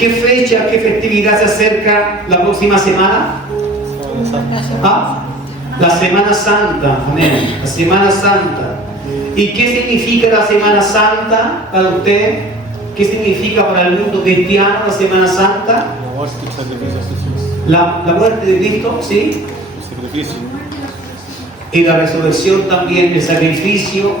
¿Qué fecha, qué festividad se acerca la próxima semana? ¿Ah? La Semana Santa, amén. La Semana Santa. ¿Y qué significa la Semana Santa para usted? ¿Qué significa para el mundo cristiano la Semana Santa? La muerte de Cristo, ¿sí? El sacrificio. Y la resurrección también, el sacrificio,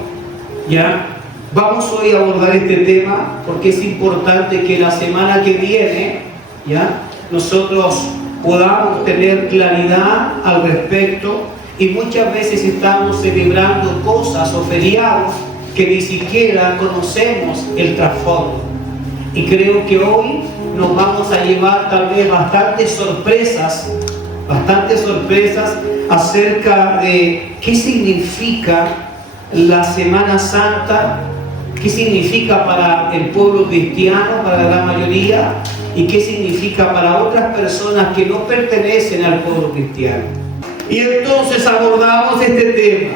¿ya? Vamos hoy a abordar este tema porque es importante que la semana que viene, ¿ya?, nosotros podamos tener claridad al respecto, y muchas veces estamos celebrando cosas o feriados que ni siquiera conocemos el trasfondo. Y creo que hoy nos vamos a llevar tal vez bastantes sorpresas acerca de qué significa la Semana Santa, qué significa para el pueblo cristiano, para la gran mayoría, y qué significa para otras personas que no pertenecen al pueblo cristiano. Y entonces abordamos este tema.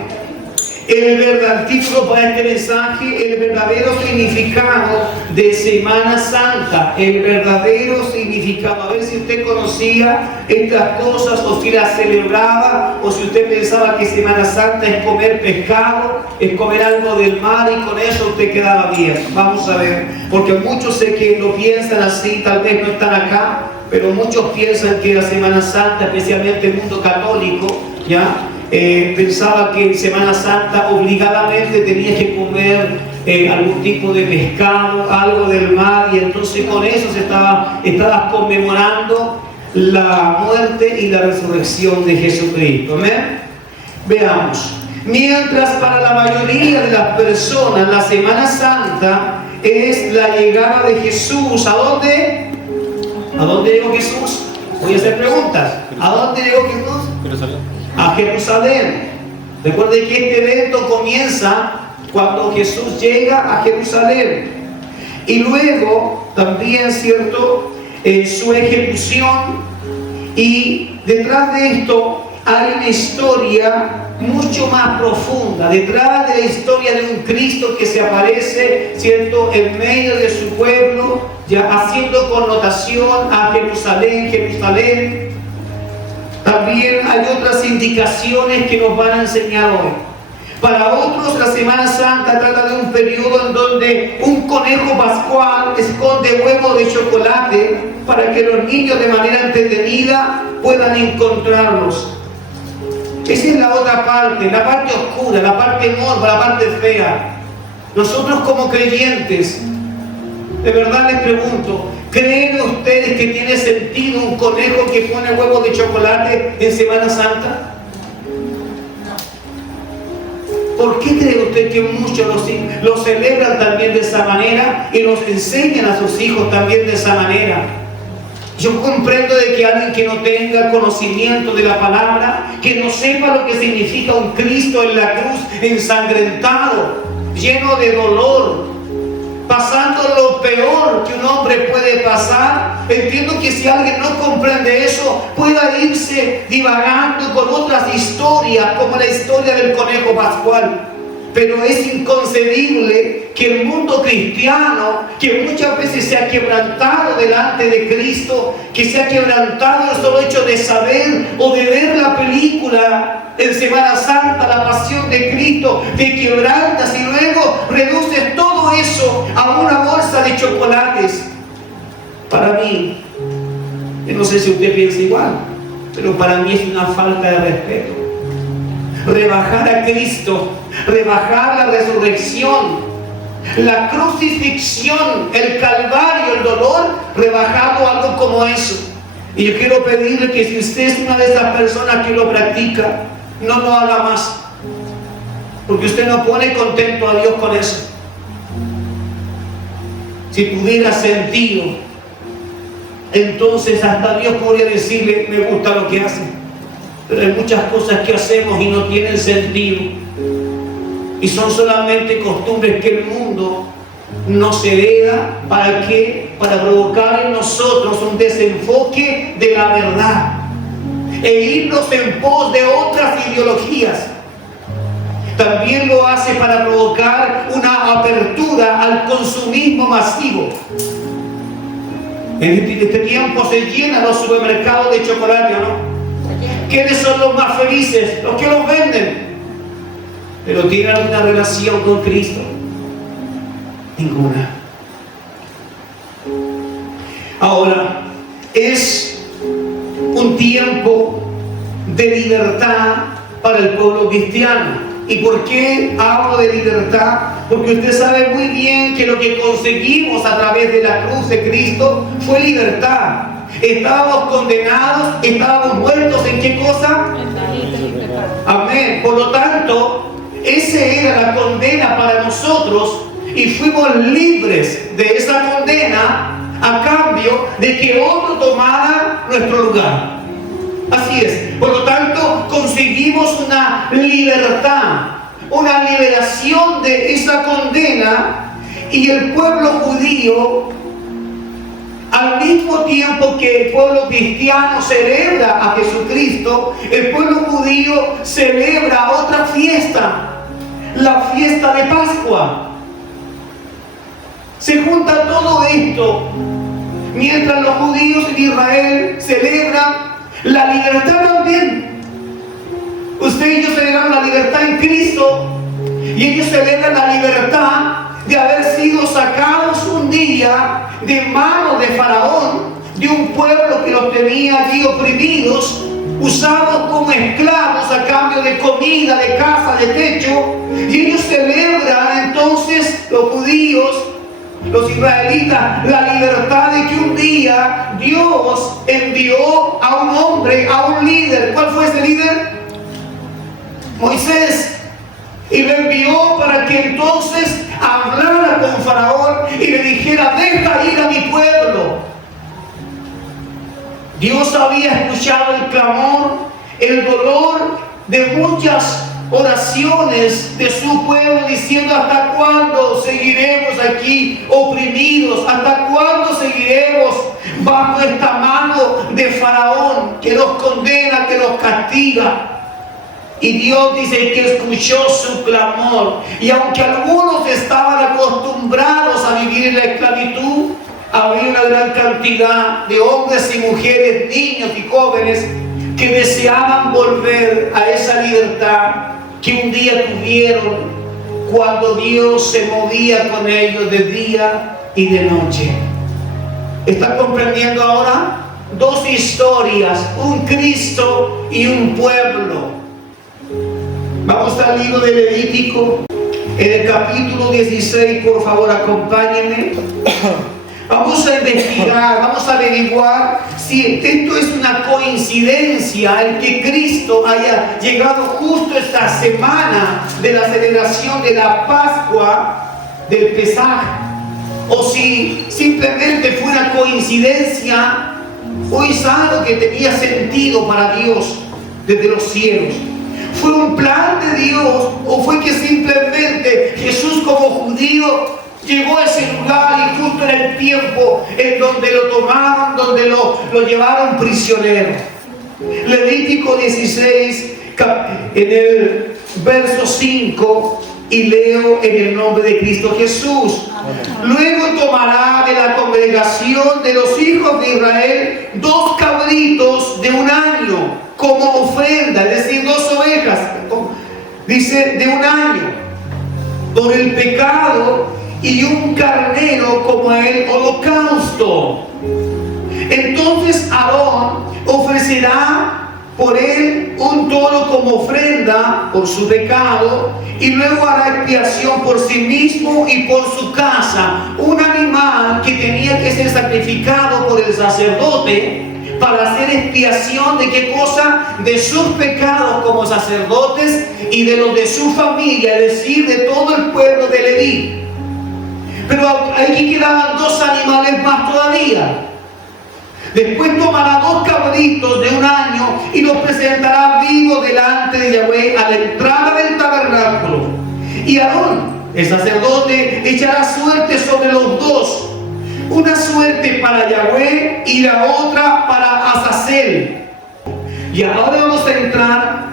El título para este mensaje: el verdadero significado de Semana Santa. El verdadero significado. A ver si usted conocía estas cosas, o si las celebraba, o si usted pensaba que Semana Santa es comer pescado, es comer algo del mar, y con eso usted quedaba bien. Vamos a ver, porque muchos sé que lo piensan así, tal vez no están acá, pero muchos piensan que la Semana Santa, especialmente el mundo católico, ¿ya?, pensaba que en Semana Santa obligadamente tenías que comer algún tipo de pescado, algo del mar, y entonces con eso estabas conmemorando la muerte y la resurrección de Jesucristo. ¿Amén? Veamos. Mientras para la mayoría de las personas la Semana Santa es la llegada de Jesús. ¿A dónde? ¿A dónde llegó Jesús? Voy a hacer preguntas. ¿A dónde llegó Jesús? Jerusalén. A Jerusalén. Recuerden que este evento comienza cuando Jesús llega a Jerusalén, y luego también, ¿cierto?, su ejecución. Y detrás de esto hay una historia mucho más profunda, detrás de la historia de un Cristo que se aparece, ¿cierto?, en medio de su pueblo, ya haciendo connotación a Jerusalén, Jerusalén. También hay otras indicaciones que nos van a enseñar hoy. Para otros, la Semana Santa trata de un periodo en donde un conejo pascual esconde huevos de chocolate para que los niños de manera entretenida puedan encontrarlos. Esa es la otra parte, la parte oscura, la parte morba, la parte fea. Nosotros como creyentes, de verdad les pregunto, ¿creen ustedes que tiene sentido un conejo que pone huevos de chocolate en Semana Santa? ¿Por qué cree usted que muchos lo celebran también de esa manera y los enseñan a sus hijos también de esa manera? Yo comprendo de que alguien que no tenga conocimiento de la palabra, que no sepa lo que significa un Cristo en la cruz ensangrentado, lleno de dolor, pasando lo peor que un hombre puede pasar, entiendo que si alguien no comprende eso, pueda irse divagando con otras historias, como la historia del conejo pascual. Pero es inconcebible que el mundo cristiano, que muchas veces se ha quebrantado delante de Cristo, que se ha quebrantado el solo hecho de saber o de ver la película en Semana Santa, la pasión de Cristo, te quebrantas y luego reduces todo eso a una bolsa de chocolates. Para mí, yo no sé si usted piensa igual, pero para mí es una falta de respeto. Rebajar a Cristo, rebajar la resurrección, la crucifixión, el calvario, el dolor, rebajado algo como eso. Y yo quiero pedirle que si usted es una de esas personas que lo practica, no lo haga más, porque usted no pone contento a Dios con eso. Si tuviera sentido, entonces hasta Dios podría decirle: me gusta lo que hace. Pero hay muchas cosas que hacemos y no tienen sentido, y son solamente costumbres que el mundo nos hereda. ¿Para qué? Para provocar en nosotros un desenfoque de la verdad e irnos en pos de otras ideologías. También lo hace para provocar una apertura al consumismo masivo. En este tiempo se llenan los supermercados de chocolate, ¿no? ¿Quiénes son los más felices? Los que los venden. Pero ¿tienen alguna relación con Cristo? Ninguna. Ahora, es un tiempo de libertad para el pueblo cristiano. ¿Y por qué hablo de libertad? Porque usted sabe muy bien que lo que conseguimos a través de la cruz de Cristo fue libertad. Estábamos condenados, estábamos muertos ¿en qué cosa? Amén. Por lo tanto, esa era la condena para nosotros y fuimos libres de esa condena a cambio de que otro tomara nuestro lugar. Así es. Por lo tanto, conseguimos una libertad, una liberación de esa condena, y el pueblo judío, al mismo tiempo que el pueblo cristiano celebra a Jesucristo, el pueblo judío celebra otra fiesta, la fiesta de Pascua. Se junta todo esto mientras los judíos en Israel celebran la libertad también. Usted y yo celebramos la libertad en Cristo, y ellos celebran la libertad de haber sido sacados un día de manos de Faraón, de un pueblo que los tenía allí oprimidos, usados como esclavos a cambio de comida, de casa, de techo. Y ellos celebran entonces, los judíos, los israelitas, la libertad de que un día Dios envió a un hombre, a un líder. ¿Cuál fue ese líder? Moisés. Y lo envió para que entonces hablara con Faraón y le dijera: deja ir a mi pueblo. Dios había escuchado el clamor, el dolor de muchas oraciones de su pueblo, diciendo: ¿hasta cuándo seguiremos aquí oprimidos? ¿Hasta cuándo seguiremos bajo esta mano de Faraón que nos condena, que nos castiga? Y Dios dice que escuchó su clamor. Y aunque algunos estaban acostumbrados a vivir en la esclavitud, había una gran cantidad de hombres y mujeres, niños y jóvenes que deseaban volver a esa libertad que un día tuvieron cuando Dios se movía con ellos de día y de noche. ¿Están comprendiendo ahora? Dos historias, un Cristo y un pueblo. Vamos al libro de Levítico, en el capítulo 16, por favor, acompáñenme. Vamos a investigar, vamos a averiguar si esto es una coincidencia el que Cristo haya llegado justo esta semana de la celebración de la Pascua, del Pesaj, o si simplemente fue una coincidencia o es algo que tenía sentido para Dios desde los cielos. ¿Fue un plan de Dios o fue que simplemente Jesús como judío llegó a ese lugar y justo en el tiempo en donde lo tomaron, donde lo llevaron prisionero? Levítico 16, en el verso 5, y leo en el nombre de Cristo Jesús. Luego tomará de la congregación de los hijos de Israel 2 cabritos de un año como ofrenda, es decir, 2 ovejas, dice, de un año, por el pecado, y un carnero como el holocausto. Entonces Aarón ofrecerá por él un toro como ofrenda por su pecado, y luego hará expiación por sí mismo y por su casa, un animal que tenía que ser sacrificado por el sacerdote para hacer expiación de qué cosa, de sus pecados como sacerdotes y de los de su familia, es decir, de todo el pueblo de Leví. Pero aquí quedaban 2 animales más todavía. Después tomará 2 cabritos de un año y los presentará vivos delante de Yahweh a la entrada del tabernáculo. Y Aarón, el sacerdote, echará suerte sobre los 2. Una suerte para Yahweh y la otra para Azazel. Y ahora vamos a entrar,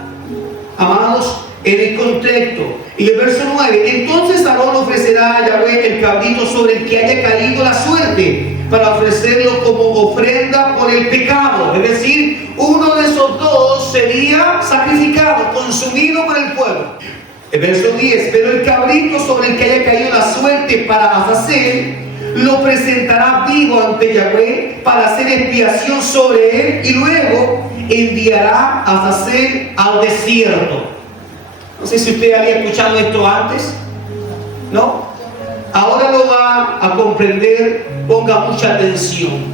amados, en el contexto. Y el verso 9: entonces Aarón ofrecerá a Yahweh el cabrito sobre el que haya caído la suerte. para ofrecerlo como ofrenda por el pecado. Es decir, uno de esos dos sería sacrificado, consumido por el pueblo. El verso 10, pero el cabrito sobre el que haya caído la suerte para Azazel, lo presentará vivo ante Yahweh para hacer expiación sobre él, y luego enviará a Azazel al desierto. No sé si usted había escuchado esto antes, ¿no? Ahora lo va a comprender, ponga mucha atención.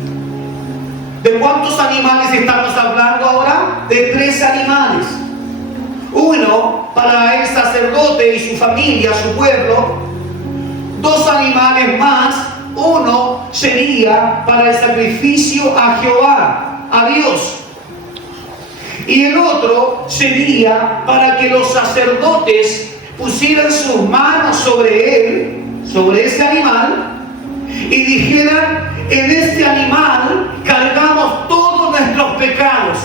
¿De cuántos animales estamos hablando ahora? De 3 animales. Uno para el sacerdote y su familia, su pueblo. 2 animales más. Uno sería para el sacrificio a Jehová, a Dios. Y el otro sería para que los sacerdotes pusieran sus manos sobre él, sobre ese animal, y dijeran: en este animal cargamos todos nuestros pecados,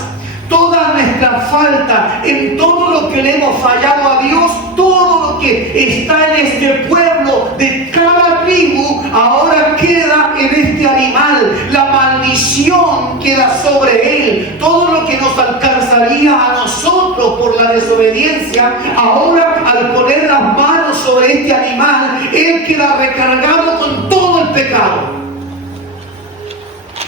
toda nuestra falta, en todo lo que le hemos fallado a Dios, todo lo que está en este pueblo de cada tribu, ahora queda en este animal. La maldición queda sobre él. Todo lo que nos alcanzaría a nosotros por la desobediencia, ahora al poner las manos sobre este animal, él queda recargado con todo el pecado.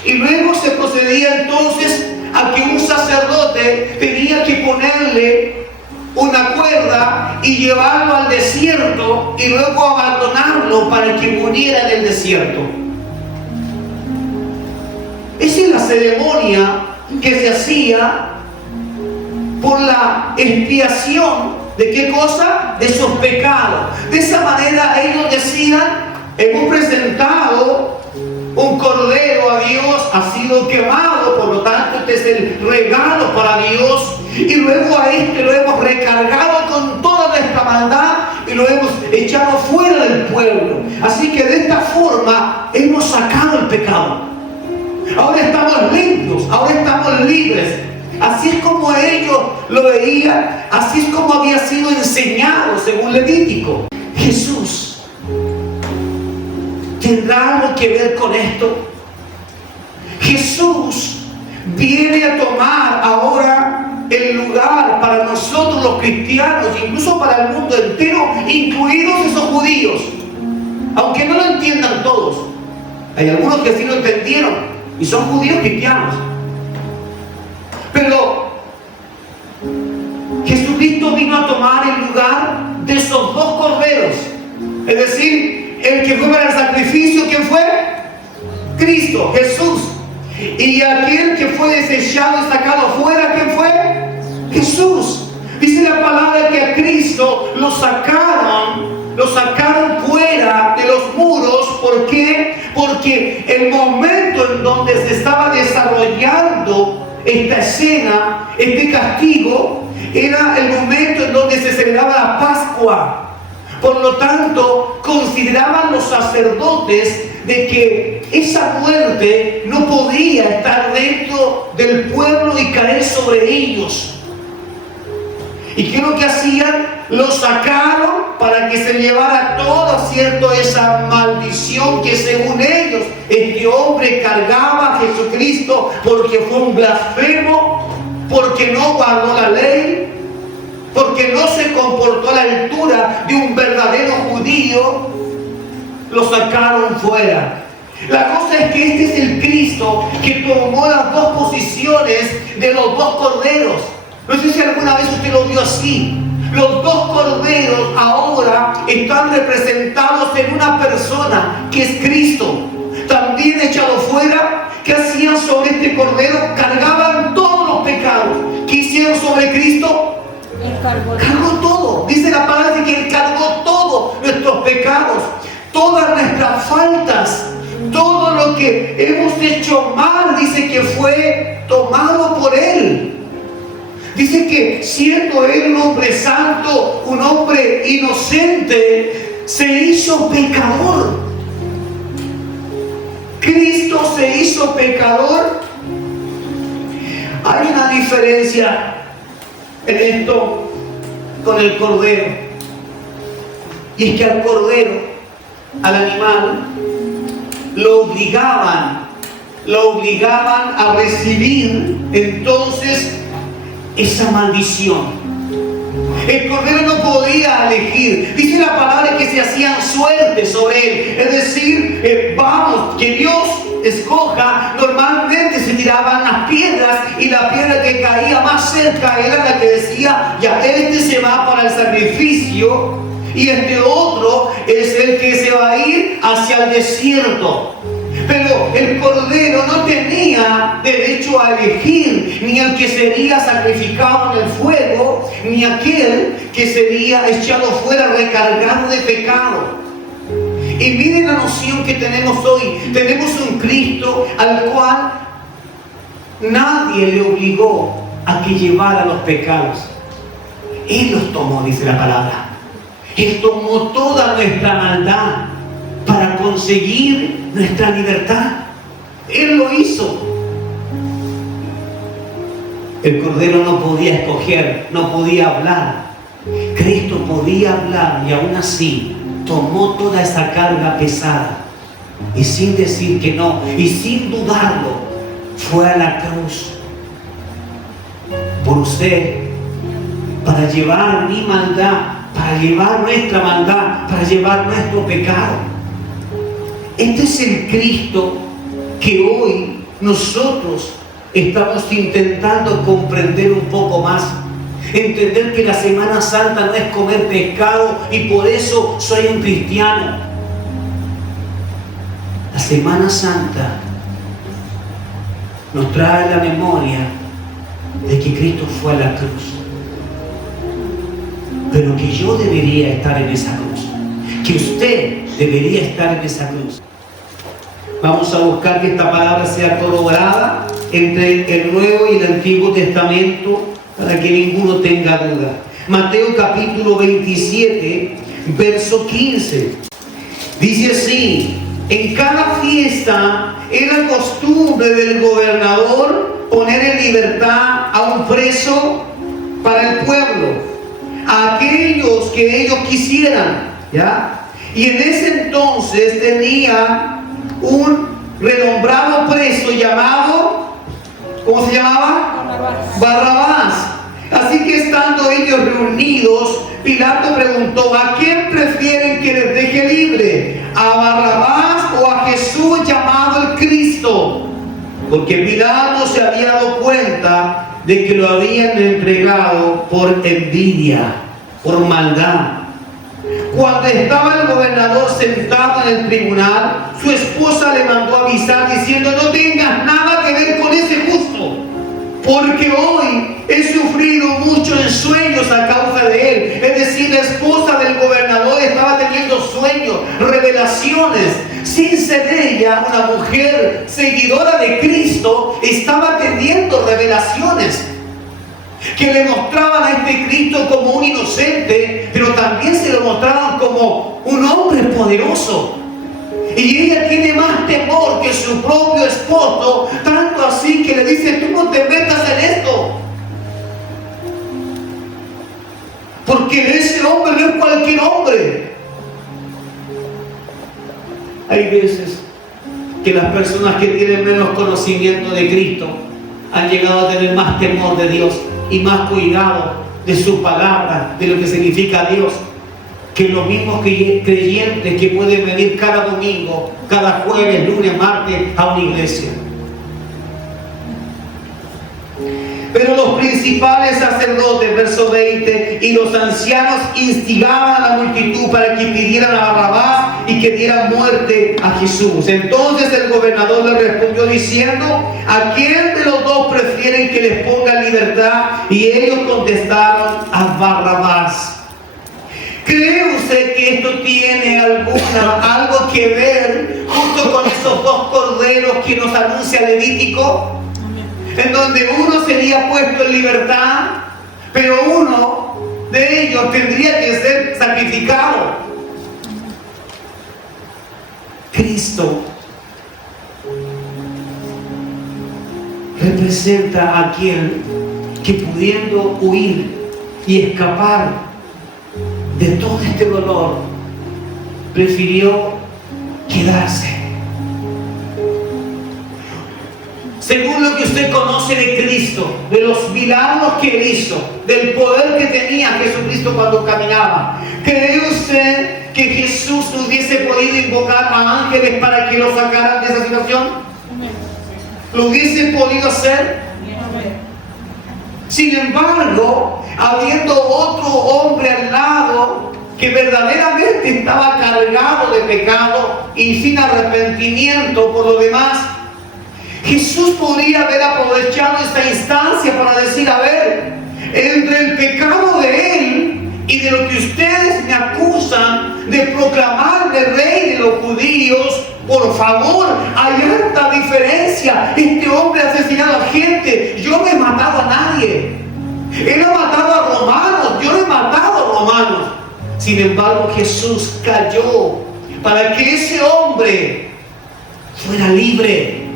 Y luego se procedía entonces a que un sacerdote tenía que ponerle una cuerda y llevarlo al desierto y luego abandonarlo para que muriera en el desierto. Esa es la ceremonia que se hacía por la expiación ¿de qué cosa? De sus pecados. De esa manera ellos decían: hemos presentado un cordero a Dios, ha sido quemado, por lo tanto este es el regalo para Dios, y luego a este lo hemos recargado con toda nuestra maldad y lo hemos echado fuera del pueblo. Así que de esta forma hemos sacado el pecado. Ahora estamos limpios, ahora estamos libres. Así es como ellos lo veían, así es como había sido enseñado según Levítico. Jesús ¿tendrá algo que ver con esto? Jesús viene a tomar ahora el lugar para nosotros los cristianos, incluso para el mundo entero, incluidos esos judíos, aunque no lo entiendan todos. Hay algunos que sí lo entendieron y son judíos cristianos. Pero Jesucristo vino a tomar el lugar de esos 2 corderos, es decir, el que fue para el sacrificio. ¿Quién fue? Cristo, Jesús. Y aquel que fue desechado y sacado fuera, ¿quién fue? Jesús. Dice la palabra que a Cristo lo sacaron fuera de los muros. ¿Por qué? Porque el momento en donde se estaba desarrollando esta escena, este castigo, era el momento en donde se celebraba la Pascua. Por lo tanto, consideraban los sacerdotes de que esa muerte no podía estar dentro del pueblo y caer sobre ellos. ¿Y qué es lo que hacían? Lo sacaron para que se llevara toda, ¿cierto?, esa maldición que según ellos este hombre cargaba a Jesucristo porque fue un blasfemo, porque no guardó la ley, porque no se comportó a la altura de un verdadero judío. Lo sacaron fuera. La cosa es que este es el Cristo que tomó las 2 posiciones de los 2 corderos. No sé si alguna vez usted lo vio así. Los 2 corderos ahora están representados en una persona que es Cristo, también echado fuera. ¿Qué hacían sobre este cordero? Cargaban todos los pecados. ¿Qué hicieron sobre Cristo? Cargó todo. Dice la palabra de que Él cargó todos nuestros pecados, todas nuestras faltas, todo lo que hemos hecho mal. Dice que fue tomado por Él. Dice que siendo Él un hombre santo, un hombre inocente, se hizo pecador. Cristo se hizo pecador. Hay una diferencia en esto con el cordero, y es que al cordero, al animal, lo obligaban a recibir entonces esa maldición. El cordero no podía elegir. Dice la palabra que se hacían suerte sobre él. Es decir, que Dios escoja. Normalmente se tiraban las piedras y la piedra que caía más cerca era la que decía: ya, este se va para el sacrificio y este otro es el que se va a ir hacia el desierto. Pero el cordero no tenía derecho a elegir ni el que sería sacrificado en el fuego, ni aquel que sería echado fuera recargado de pecado. Y miren la noción que tenemos hoy. Tenemos un Cristo al cual nadie le obligó a que llevara los pecados. Él los tomó, dice la palabra. Él tomó toda nuestra maldad para conseguir nuestra libertad. Él lo hizo. El cordero no podía escoger, no podía hablar. Cristo podía hablar y aún así tomó toda esa carga pesada y sin decir que no y sin dudarlo fue a la cruz por usted, para llevar mi maldad, para llevar nuestra maldad, para llevar nuestro pecado. Este es el Cristo que hoy nosotros estamos intentando comprender un poco más. Entender que la Semana Santa no es comer pescado y por eso soy un cristiano. La Semana Santa nos trae la memoria de que Cristo fue a la cruz. Pero que yo debería estar en esa cruz. Que usted debería estar en esa cruz. Vamos a buscar que esta palabra sea corroborada entre el Nuevo y el Antiguo Testamento para que ninguno tenga duda. Mateo capítulo 27, verso 15. Dice así: en cada fiesta era costumbre del gobernador poner en libertad a un preso para el pueblo, a aquellos que ellos quisieran, ¿ya? Y en ese entonces tenía un renombrado preso llamado, ¿cómo se llamaba? Barrabás. Así que estando ellos reunidos, Pilato preguntó: ¿a quién prefieren que les deje libre? ¿A Barrabás o a Jesús llamado el Cristo? Porque Pilato se había dado cuenta de que lo habían entregado por envidia, por maldad. Cuando estaba el gobernador sentado en el tribunal, su esposa le mandó avisar diciendo: no tengas nada que ver con ese justo, porque hoy he sufrido mucho en sueños a causa de él. Es decir, la esposa del gobernador estaba teniendo sueños, revelaciones. Sin ser ella una mujer seguidora de Cristo, estaba teniendo revelaciones que le mostraban a este Cristo como un inocente, pero también se lo mostraban como un hombre poderoso. Y ella tiene más temor que su propio esposo, tanto así que le dice: tú no te metas en esto, porque ese hombre no es cualquier hombre. Hay veces que las personas que tienen menos conocimiento de Cristo han llegado a tener más temor de Dios y más cuidado de su palabra, de lo que significa Dios, que los mismos creyentes que pueden venir cada domingo, cada jueves, lunes, martes a una iglesia. Pero los principales sacerdotes, verso 20, y los ancianos instigaban a la multitud para que pidieran a Barrabás y que dieran muerte a Jesús. Entonces el gobernador le respondió diciendo: ¿a quién de los dos prefieren que les ponga en libertad? Y ellos contestaron: a Barrabás. ¿Cree usted que esto tiene algo que ver junto con esos dos corderos que nos anuncia Levítico? En donde uno sería puesto en libertad, pero uno de ellos tendría que ser sacrificado. Cristo representa a aquel que, pudiendo huir y escapar de todo este dolor, prefirió quedarse según lo que usted conoce de Cristo, de los milagros que Él hizo, del poder que tenía Jesucristo cuando caminaba, ¿cree usted que Jesús hubiese podido invocar a ángeles para que lo sacaran de esa situación? ¿Lo hubiese podido hacer? Sin embargo, habiendo otro hombre al lado que verdaderamente estaba cargado de pecado y sin arrepentimiento por lo demás, Jesús podría haber aprovechado esta instancia para decir: a ver, entre el pecado de él y de lo que ustedes me acusan de proclamarme rey de los judíos, por favor, hay harta diferencia. Este hombre ha asesinado a gente, yo no he matado a nadie. Él ha matado a romanos, yo no he matado a romanos. Sin embargo, Jesús cayó para que ese hombre fuera libre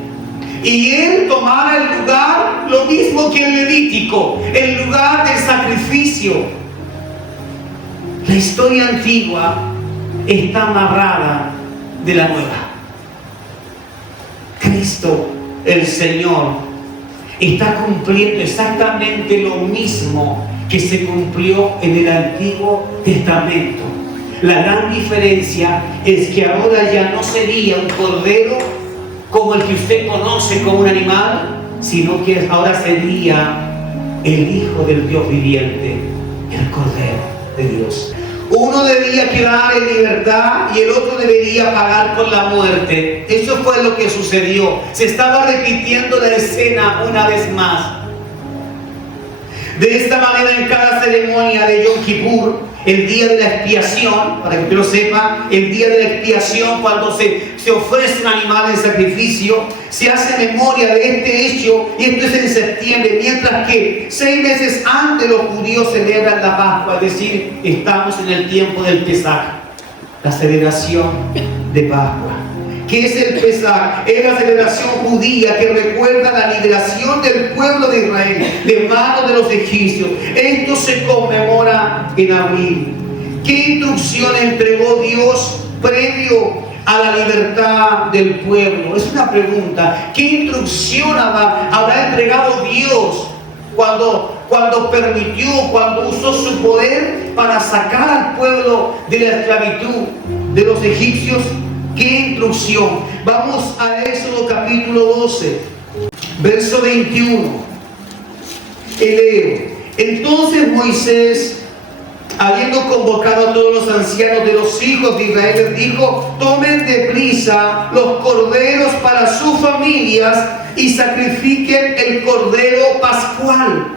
y él tomara el lugar, lo mismo que el Levítico, el lugar del sacrificio. La historia antigua está amarrada de la nueva. Cristo, el Señor, está cumpliendo exactamente lo mismo que se cumplió en el Antiguo Testamento. La gran diferencia es que ahora ya no sería un cordero como el que usted conoce como un animal, sino que ahora sería el Hijo del Dios viviente, el Cordero de Dios. Uno debía quedar en libertad y el otro debería pagar con la muerte. Eso fue lo que sucedió. Se estaba repitiendo la escena una vez más. De esta manera, en cada ceremonia de Yom Kippur, el día de la expiación, para que usted lo sepa, el día de la expiación, cuando se ofrece un animal en sacrificio, se hace memoria de este hecho, y esto es en septiembre, mientras que 6 meses antes los judíos celebran la Pascua, es decir, estamos en el tiempo del Pesaj, la celebración de Pascua. ¿Qué es el Pesaj? Es la celebración judía que recuerda la liberación del pueblo de Israel de manos de los egipcios. Esto se conmemora en abril. ¿Qué instrucción entregó Dios previo a la libertad del pueblo? Es una pregunta. ¿Qué instrucción habrá entregado Dios cuando permitió, cuando usó su poder para sacar al pueblo de la esclavitud de los egipcios? ¿Qué instrucción? Vamos a Éxodo capítulo 12, verso 21. Y leo: entonces Moisés, habiendo convocado a todos los ancianos de los hijos de Israel, les dijo: tomen deprisa los corderos para sus familias y sacrifiquen el cordero pascual.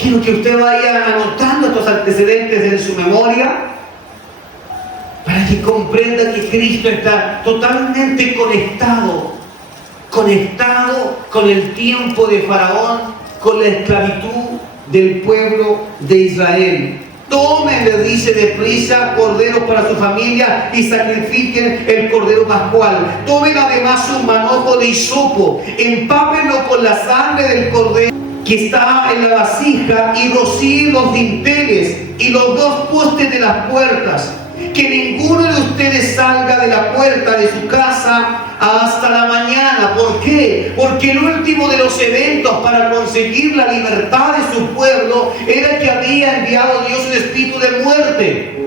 Quiero que usted vaya anotando estos antecedentes en su memoria, para que comprenda que Cristo está totalmente conectado con el tiempo de Faraón, con la esclavitud del pueblo de Israel. Tomen, le dice, deprisa corderos para su familia y sacrifiquen el cordero pascual. Tomen además un manojo de hisopo, empápenlo con la sangre del cordero que está en la vasija y rocíen los dinteles y los 2 postes de las puertas. Que ninguno de ustedes salga de la puerta de su casa hasta la mañana. ¿Por qué? Porque el último de los eventos para conseguir la libertad de su pueblo era que había enviado Dios un espíritu de muerte.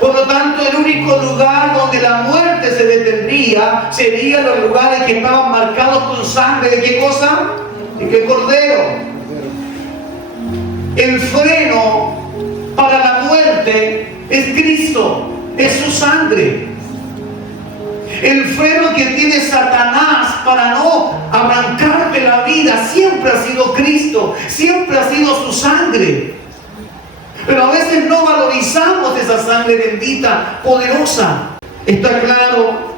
Por lo tanto, el único lugar donde la muerte se detendría serían los lugares que estaban marcados con sangre. ¿De qué cosa? ¿De qué cordero? El freno para la muerte es Cristo, es su sangre. El freno que tiene Satanás para no arrancarte la vida siempre ha sido Cristo, siempre ha sido su sangre. Pero a veces no valorizamos esa sangre bendita, poderosa. Está claro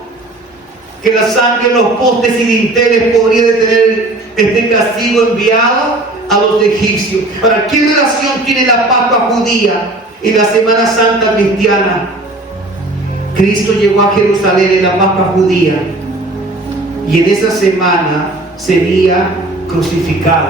que la sangre en los postes y dinteles podría detener este castigo enviado a los egipcios. Ahora, ¿qué relación tiene la Pascua judía y la Semana Santa cristiana? Cristo llegó a Jerusalén en la Pascua judía y en esa semana sería crucificado.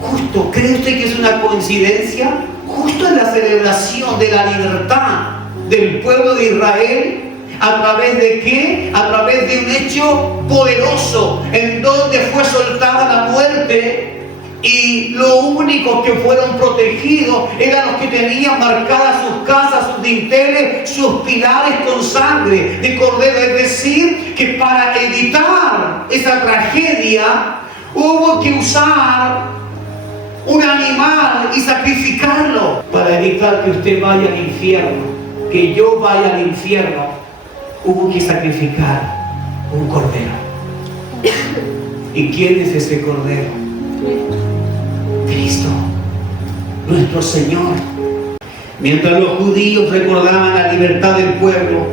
Justo, ¿cree usted que es una coincidencia? Justo en la celebración de la libertad del pueblo de Israel, ¿A través de qué? A través de un hecho poderoso en donde fue soltada la muerte. Y los únicos que fueron protegidos eran los que tenían marcadas sus casas, sus dinteles, sus pilares con sangre de cordero. Es decir, que para evitar esa tragedia hubo que usar un animal y sacrificarlo. Para evitar que usted vaya al infierno, que yo vaya al infierno, hubo que sacrificar un cordero. ¿Y quién es ese cordero? Cristo, nuestro Señor. Mientras los judíos recordaban la libertad del pueblo,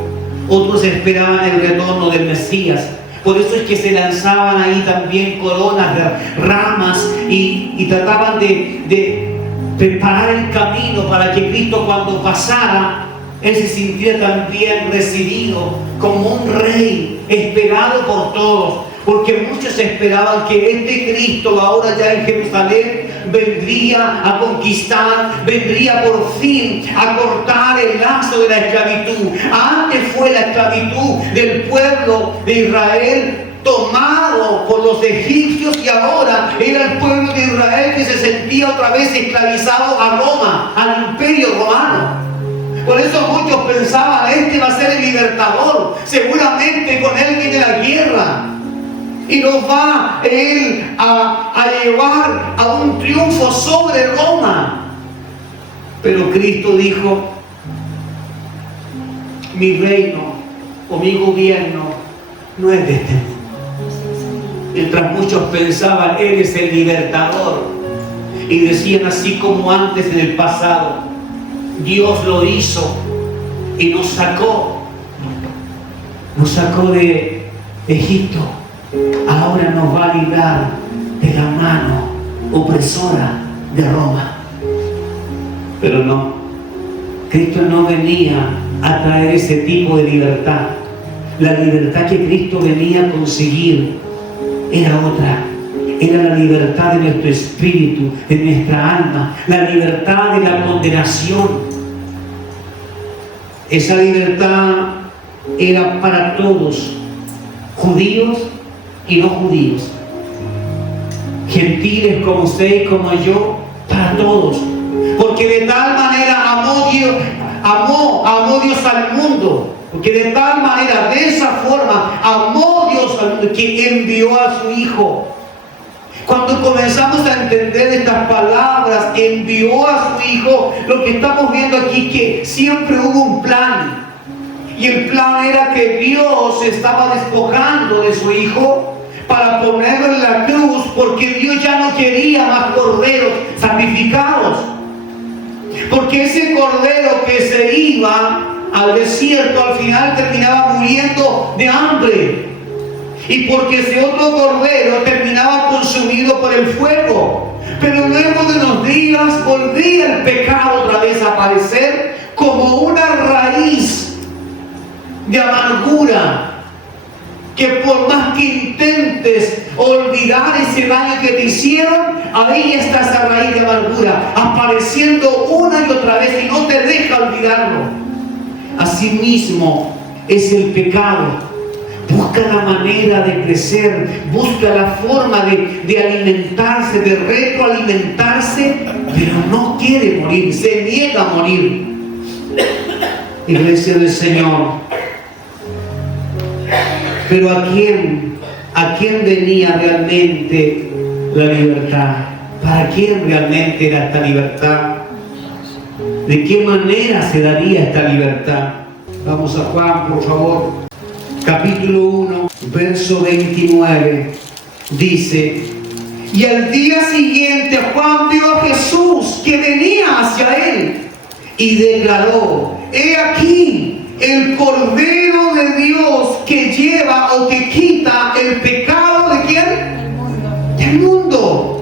otros esperaban el retorno del Mesías. Por eso es que se lanzaban ahí también coronas de ramas y trataban de preparar el camino para que Cristo, cuando pasara, Él se sintiera también recibido como un rey esperado por todos. Porque muchos esperaban que este Cristo, ahora ya en Jerusalén, vendría a conquistar, vendría por fin a cortar el lazo de la esclavitud. Antes fue la esclavitud del pueblo de Israel tomado por los egipcios, y ahora era el pueblo de Israel que se sentía otra vez esclavizado a Roma, al imperio romano. Por eso muchos pensaban, este va a ser el libertador, seguramente con él viene la guerra y nos va él a llevar a un triunfo sobre Roma. Pero Cristo dijo, mi reino o mi gobierno no es de este mundo. Mientras muchos pensaban, Él es el libertador, y decían así como antes en el pasado, Dios lo hizo y nos sacó de Egipto, ahora nos va a librar de la mano opresora de Roma. Pero no, Cristo no venía a traer ese tipo de libertad. La libertad que Cristo venía a conseguir era otra. Era la libertad de nuestro espíritu, de nuestra alma, la libertad de la condenación. Esa libertad era para todos, judíos y no judíos, gentiles como usted y como yo, para todos. Porque de tal manera amó Dios al mundo, porque de tal manera, de esa forma, amó Dios al mundo, que envió a su Hijo. Cuando comenzamos a entender estas palabras, envió a su Hijo, lo que estamos viendo aquí es que siempre hubo un plan. Y el plan era que Dios se estaba despojando de su Hijo para ponerlo en la cruz, porque Dios ya no quería más corderos sacrificados. Porque ese cordero que se iba al desierto al final terminaba muriendo de hambre. Y porque ese otro cordero terminaba consumido por el fuego. Pero luego de unos días volvía el pecado otra vez a aparecer como una raíz de amargura, que por más que intentes olvidar ese daño que te hicieron, ahí está esa raíz de amargura apareciendo una y otra vez y no te deja olvidarlo. Asimismo es el pecado. Busca la manera de crecer, busca la forma de alimentarse, de retroalimentarse, pero no quiere morir, se niega a morir. Iglesia del Señor. Pero ¿a quién venía realmente la libertad? ¿Para quién realmente era esta libertad? ¿De qué manera se daría esta libertad? Vamos a Juan, por favor. Capítulo 1, verso 29. Dice: y al día siguiente Juan vio a Jesús que venía hacia él y declaró: he aquí el Cordero de Dios que lleva o que quita el pecado ¿de quién? Del mundo.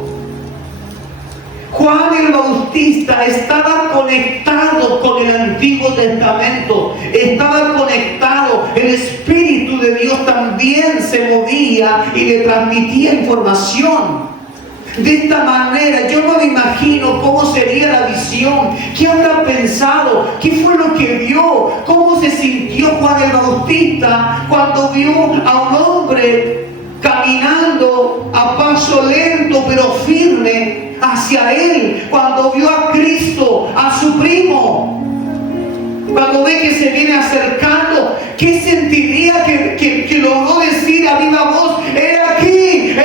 Juan el Bautista estaba conectado con el Antiguo Testamento, estaba conectado, el Espíritu de Dios también se movía y le transmitía información. de esta manera. Yo no me imagino cómo sería la visión, qué habrá pensado, qué fue lo que vio, cómo se sintió Juan el Bautista cuando vio a un hombre caminando a paso lento pero firme hacia él, cuando vio a Cristo, a su primo, cuando ve que se viene acercando. ¿Qué sentiría que logró decir a viva voz? He aquí,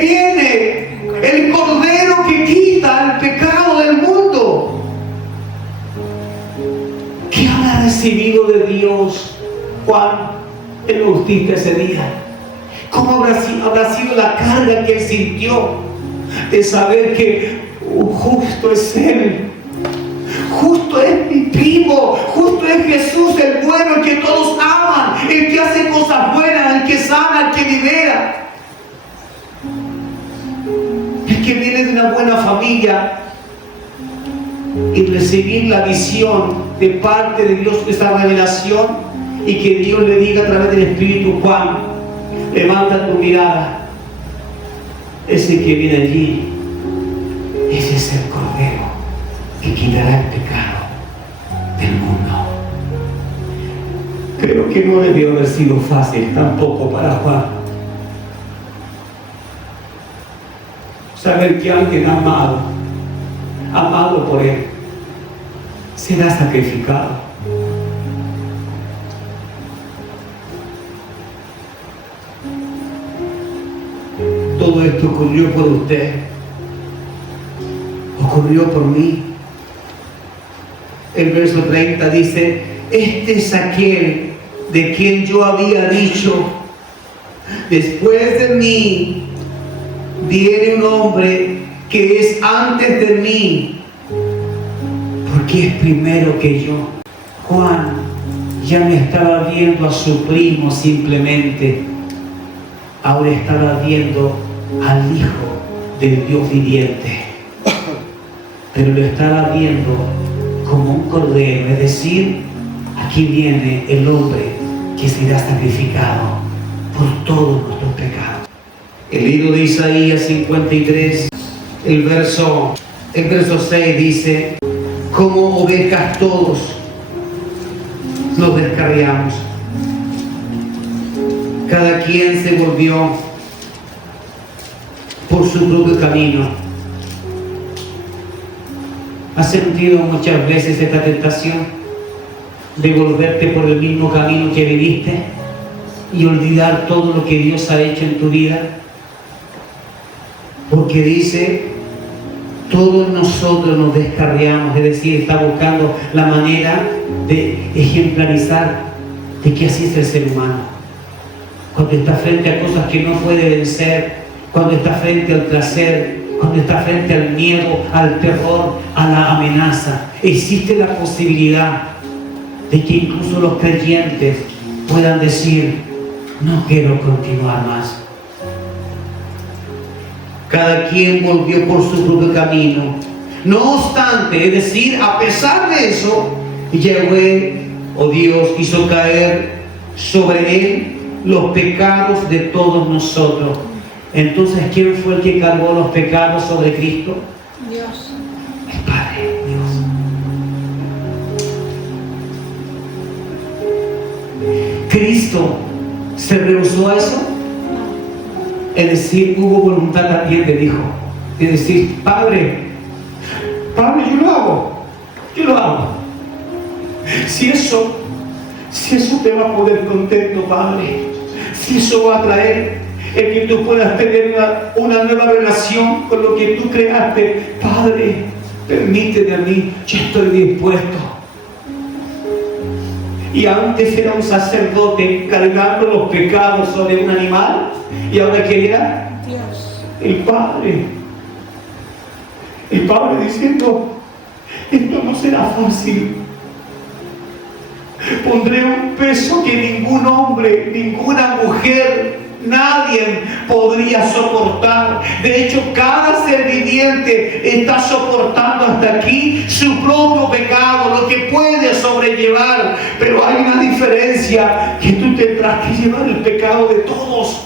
viene el Cordero que quita el pecado del mundo. ¿Qué habrá recibido de Dios Juan el Bautista ese día? ¿Cómo habrá sido la carga que él sintió de saber que justo es Él? Justo es mi primo, justo es Jesús el bueno, el que todos aman, el que hace cosas buenas, el que sana, el que libera, el que viene de una buena familia. Y recibir la visión de parte de Dios, esa revelación, y que Dios le diga a través del Espíritu: Juan, levanta tu mirada, ese que viene allí, ese es el Cordero que quitará el pecado del mundo. Creo que no debió haber sido fácil tampoco para Juan saber que alguien amado por él, será sacrificado. Todo esto ocurrió por usted, ocurrió por mí. El verso 30 dice: este es aquel de quien yo había dicho, después de mí viene un hombre que es antes de mí, porque es primero que yo. Juan ya no estaba viendo a su primo simplemente, ahora estaba viendo al Hijo del Dios viviente, pero lo estaba viendo como un cordero, es decir, aquí viene el hombre que será sacrificado por todos nuestros pecados. El libro de Isaías 53, el verso 6 dice: como ovejas todos nos descarriamos, cada quien se volvió por su propio camino. ¿Has sentido muchas veces esta tentación de volverte por el mismo camino que viviste y olvidar todo lo que Dios ha hecho en tu vida? Porque dice: todos nosotros nos descarriamos, es decir, está buscando la manera de ejemplarizar de que así es el ser humano. Cuando está frente a cosas que no puede vencer, cuando está frente al placer, cuando está frente al miedo, al terror, a la amenaza, existe la posibilidad de que incluso los creyentes puedan decir: no quiero continuar más. Cada quien volvió por su propio camino. No obstante, es decir, a pesar de eso, Yahweh, o Dios, hizo caer sobre él los pecados de todos nosotros. Entonces, ¿quién fue el que cargó los pecados sobre Cristo? Dios. El Padre, Dios. ¿Cristo se rehusó a eso? Es decir, hubo voluntad también del Hijo. Es decir: Padre, yo lo hago. Si eso te va a poner contento, Padre, si eso va a traer el que tú puedas tener una nueva relación con lo que tú creaste, Padre, permíteme a mí, yo estoy dispuesto. Y antes era un sacerdote cargando los pecados sobre un animal, y ahora ¿quién era? Dios. El Padre. El Padre diciendo: esto no será fácil. Pondré un peso que ningún hombre, ninguna mujer, nadie podría soportar. De hecho, cada ser viviente está soportando hasta aquí su propio pecado, lo que puede sobrellevar. Pero hay una diferencia, que tú tendrás que llevar el pecado de todos.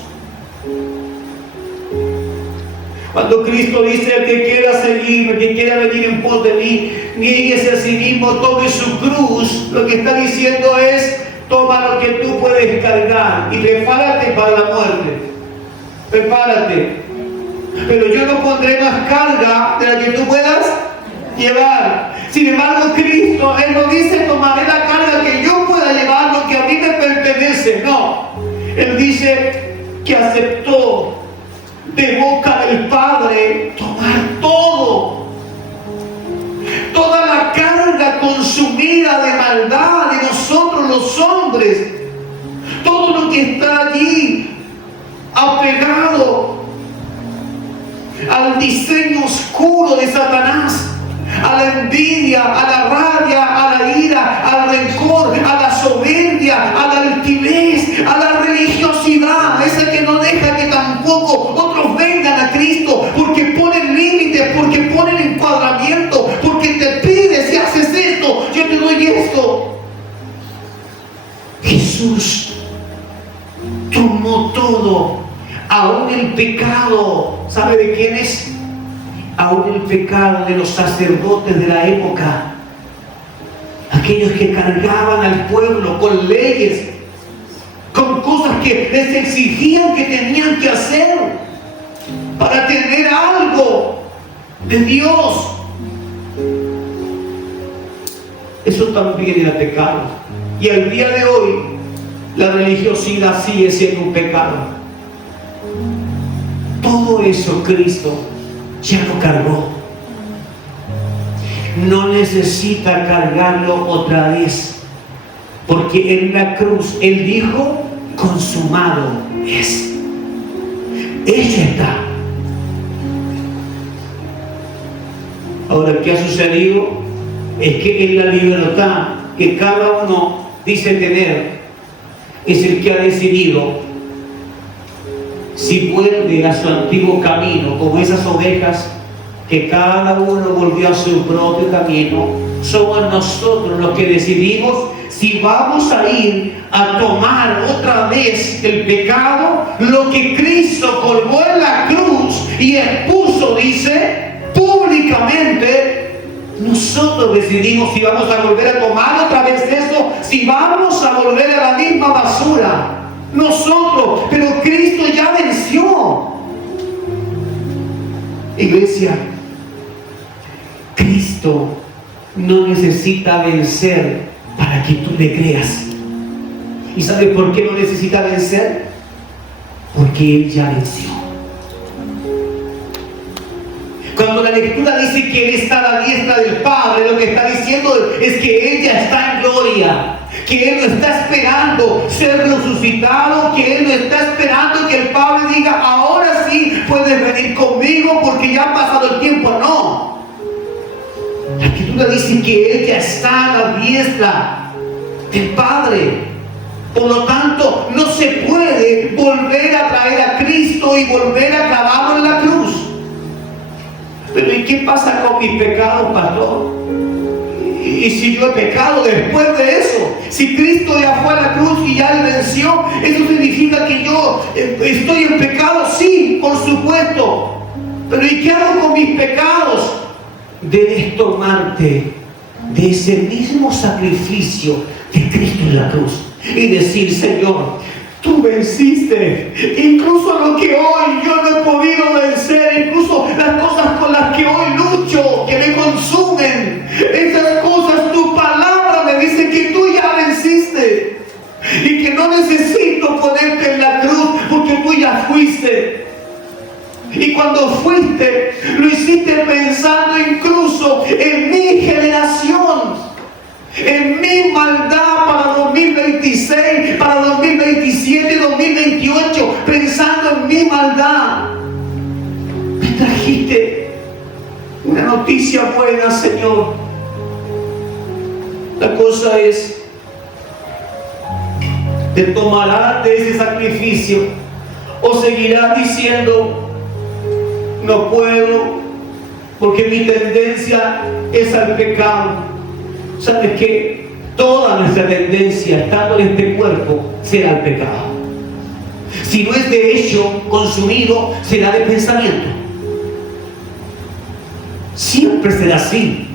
Cuando Cristo dice: el que quiera seguirme, el que quiera venir en pos de mí, niéguese a sí mismo, tome su cruz. Lo que está diciendo es: toma lo que tú puedes cargar y prepárate para la muerte. Prepárate. Pero yo no pondré más carga de la que tú puedas llevar. Sin embargo, Cristo, Él no dice: tomaré la carga que yo pueda llevar, lo que a mí me pertenece. No. Él dice que aceptó de boca del Padre tomar todo, toda la carga consumida de maldad de nosotros los hombres, todo lo que está allí apegado al diseño oscuro de Satanás, a la envidia, a la rabia, a la ira, al rencor, a la soberbia, a la altivez, a la religiosidad, esa que no deja que tampoco otros vengan a Cristo, porque ponen límites, porque ponen encuadramiento, porque te pide: si haces esto, yo te doy esto. Jesús tomó todo, aún el pecado. ¿Sabe de quién es? Aún el pecado de los sacerdotes de la época, aquellos que cargaban al pueblo con leyes, con cosas que les exigían que tenían que hacer para tener algo de Dios. Eso también era pecado. Y al día de hoy la religiosidad sigue siendo un pecado. Todo eso Cristo ya lo cargó. No necesita cargarlo otra vez, porque en la cruz Él dijo: consumado es. Ella está. Ahora, ¿qué ha sucedido? Es que en la libertad que cada uno dice tener, es el que ha decidido si vuelve a su antiguo camino, como esas ovejas que cada uno volvió a su propio camino. Somos nosotros los que decidimos si vamos a ir a tomar otra vez el pecado, lo que Cristo colgó en la cruz y expuso, dice, públicamente. Nosotros decidimos si vamos a volver a tomar otra vez eso, si vamos a volver a la misma basura. Nosotros, pero Cristo ya venció. Iglesia, Cristo no necesita vencer para que tú le creas. ¿Y sabes por qué no necesita vencer? Porque Él ya venció. Cuando la lectura dice que Él está a la diestra del Padre, lo que está diciendo es que Él ya está en gloria, que Él no está esperando ser resucitado, que Él no está esperando que el Padre diga: ahora sí puedes venir conmigo porque ya ha pasado el tiempo. No. La Escritura dice que Él ya está a la diestra del Padre. Por lo tanto, no se puede volver a traer a Cristo y volver a clavarlo en la cruz. Pero ¿y qué pasa con mis pecados, pastor? Y si yo he pecado después de eso, si Cristo ya fue a la cruz y ya Él venció, ¿eso significa que yo estoy en pecado? Sí, por supuesto. Pero ¿y qué hago con mis pecados? Debes tomarte de ese mismo sacrificio de Cristo en la cruz y decir: Señor, tú venciste, incluso lo que hoy yo no he podido vencer, incluso las cosas con las que hoy lucho, que me consumen, esas cosas, tu palabra me dice que tú ya venciste y que no necesito ponerte en la cruz porque tú ya fuiste. Y cuando fuiste, lo hiciste pensando incluso en mi generación, en mi maldad para 2026, para 2027, 2028, pensando en mi maldad. Me trajiste una noticia buena, Señor. La cosa es: ¿te tomarás de ese sacrificio o seguirás diciendo: no puedo, porque mi tendencia es al pecado? ¿Sabes qué? Toda nuestra tendencia, estando en este cuerpo, será el pecado. Si no es de hecho consumido, será de pensamiento. Siempre será así.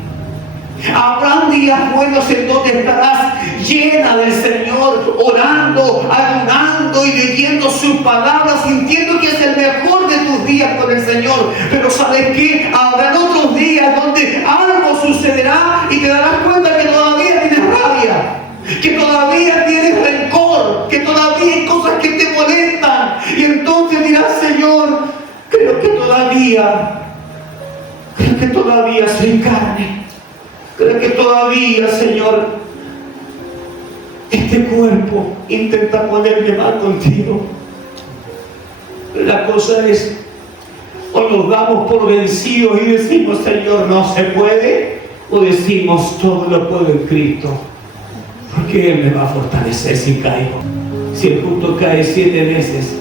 Habrán días buenos en donde estarás llena del Señor, orando, ayunando y leyendo sus palabras, sintiendo que es el mejor de tus días con el Señor. Pero ¿sabes qué? Habrán otros días donde algo sucederá y te darás cuenta que todavía tienes rabia, que todavía tienes rencor, que todavía hay cosas que te molestan. Y entonces dirás: Señor, creo que todavía soy carne. Creo que todavía, Señor, este cuerpo intenta ponerme mal contigo. La cosa es, o nos damos por vencidos y decimos: Señor, no se puede, o decimos: todo lo puedo en Cristo, porque Él me va a fortalecer si caigo. Si el justo cae 7 veces,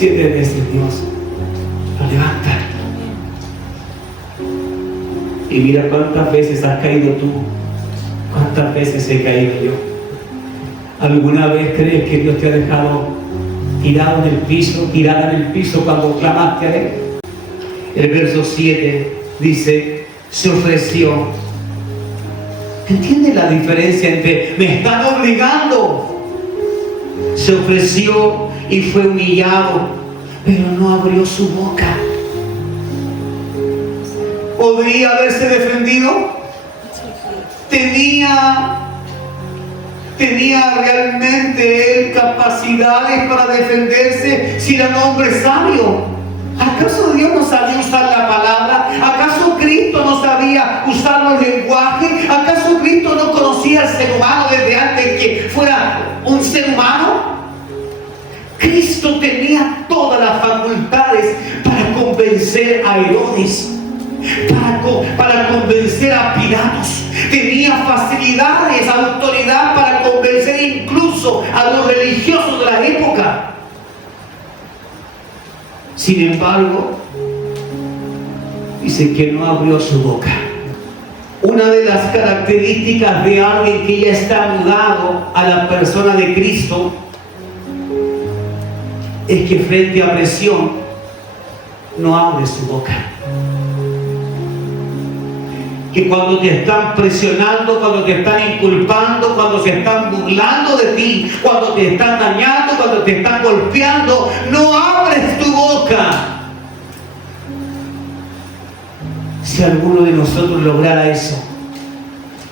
Dios lo levanta. Y mira cuántas veces has caído tú, cuántas veces he caído yo. ¿Alguna vez crees que Dios te ha dejado tirado en el piso, tirada en el piso cuando clamaste a Él? El verso 7 dice: se ofreció. ¿Entiendes la diferencia entre me están obligando? Se ofreció y fue humillado, pero no abrió su boca. ¿Podría haberse defendido? ¿Tenía realmente él capacidades para defenderse si era un hombre sabio? ¿Acaso Dios no sabía usar la palabra? ¿Acaso Cristo no sabía usar los lenguajes? ¿Acaso Cristo no conocía al ser humano desde antes que fuera un ser humano? Cristo tenía todas las facultades para convencer a Herodes, para convencer a Pilatos. Tenía facilidades, autoridad para convencer incluso a los religiosos de la época. Sin embargo, dice que no abrió su boca. Una de las características de alguien que ya está mudado a la persona de Cristo es que frente a presión no abre su boca. Que cuando te están presionando, cuando te están inculpando, cuando se están burlando de ti, cuando te están dañando, cuando te están golpeando, no abres tu boca. Si alguno de nosotros lograra eso,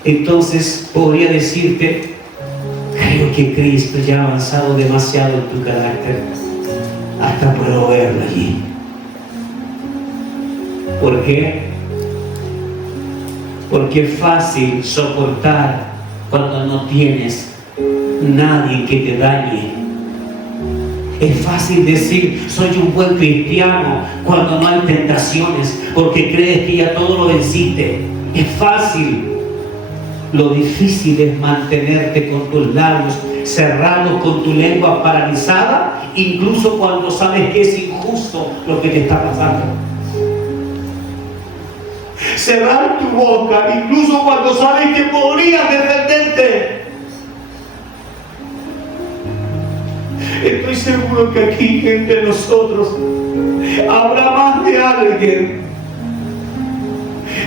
entonces podría decirte: creo que Cristo ya ha avanzado demasiado en tu carácter, hasta puedo verlo allí. ¿Por qué? Porque es fácil soportar cuando no tienes nadie que te dañe. Es fácil decir: soy un buen cristiano, cuando no hay tentaciones, porque crees que ya todo lo venciste. Es fácil. Lo difícil es mantenerte con tus labios cerrados, con tu lengua paralizada, incluso cuando sabes que es injusto lo que te está pasando. Cerrar tu boca, incluso cuando sabes que podrías defenderte. Estoy seguro que aquí entre nosotros habrá más de alguien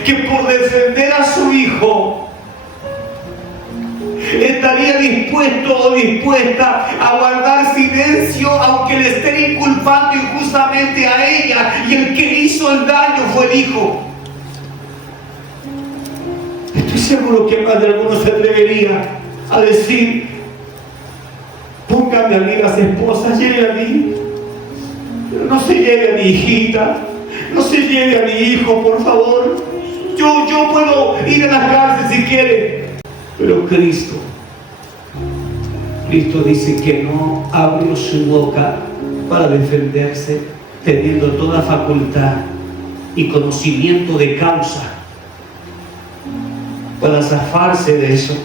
que por defender a su hijo estaría dispuesto o dispuesta a guardar silencio aunque le estén inculpando injustamente a ella, y el que hizo el daño fue el hijo. Estoy seguro que más de algunos se atrevería a decir: póngame a mí las esposas, lleve a mí, pero no se lleve a mi hijita, no se lleve a mi hijo, por favor. Yo puedo ir a la cárcel si quiere. Pero Cristo dice que no abrió su boca para defenderse, teniendo toda facultad y conocimiento de causa para zafarse de eso.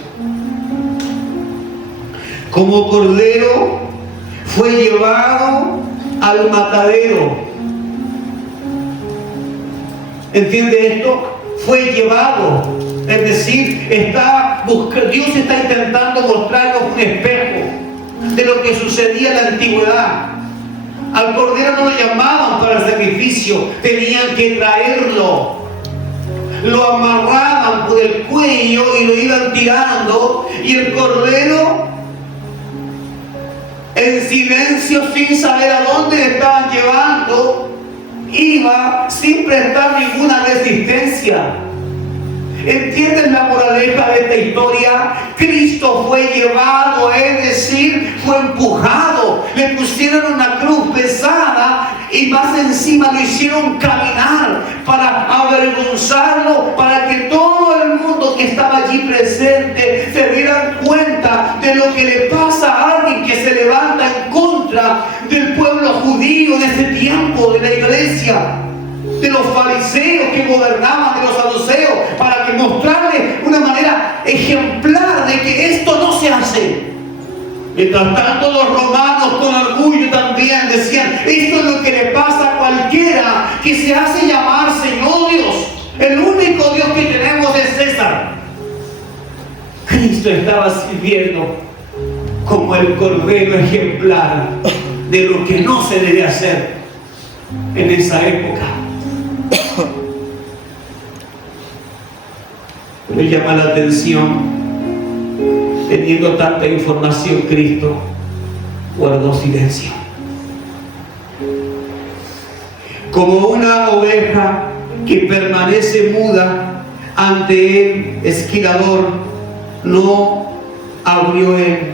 Como cordero fue llevado al matadero. ¿Entiende esto? Fue llevado. Es decir, Dios está intentando mostrarnos un espejo de lo que sucedía en la antigüedad. Al cordero no lo llamaban para el sacrificio, tenían que traerlo. lo amarraban por el cuello y lo iban tirando, y el cordero, en silencio, sin saber a dónde le estaban llevando, iba sin prestar ninguna resistencia. ¿Entienden la moraleja de esta historia? Cristo fue llevado, es decir, fue empujado. Le pusieron una cruz pesada y más encima lo hicieron caminar para avergonzarlo, para que todo el mundo que estaba allí presente se dieran cuenta de lo que le pasa a alguien que se levanta en contra del pueblo judío de ese tiempo, de la iglesia, de los fariseos que gobernaban, de los saduceos, para que mostrarles una manera ejemplar de que esto no se hace. Mientras tanto, los romanos con orgullo también decían: esto es lo que le pasa a cualquiera que se hace llamar Señor Dios. El único Dios que tenemos es César. Cristo estaba sirviendo como el cordero ejemplar de lo que no se debe hacer en esa época. Me llama la atención, teniendo tanta información, Cristo guardó silencio. Como una oveja que permanece muda ante el esquilador, no abrió él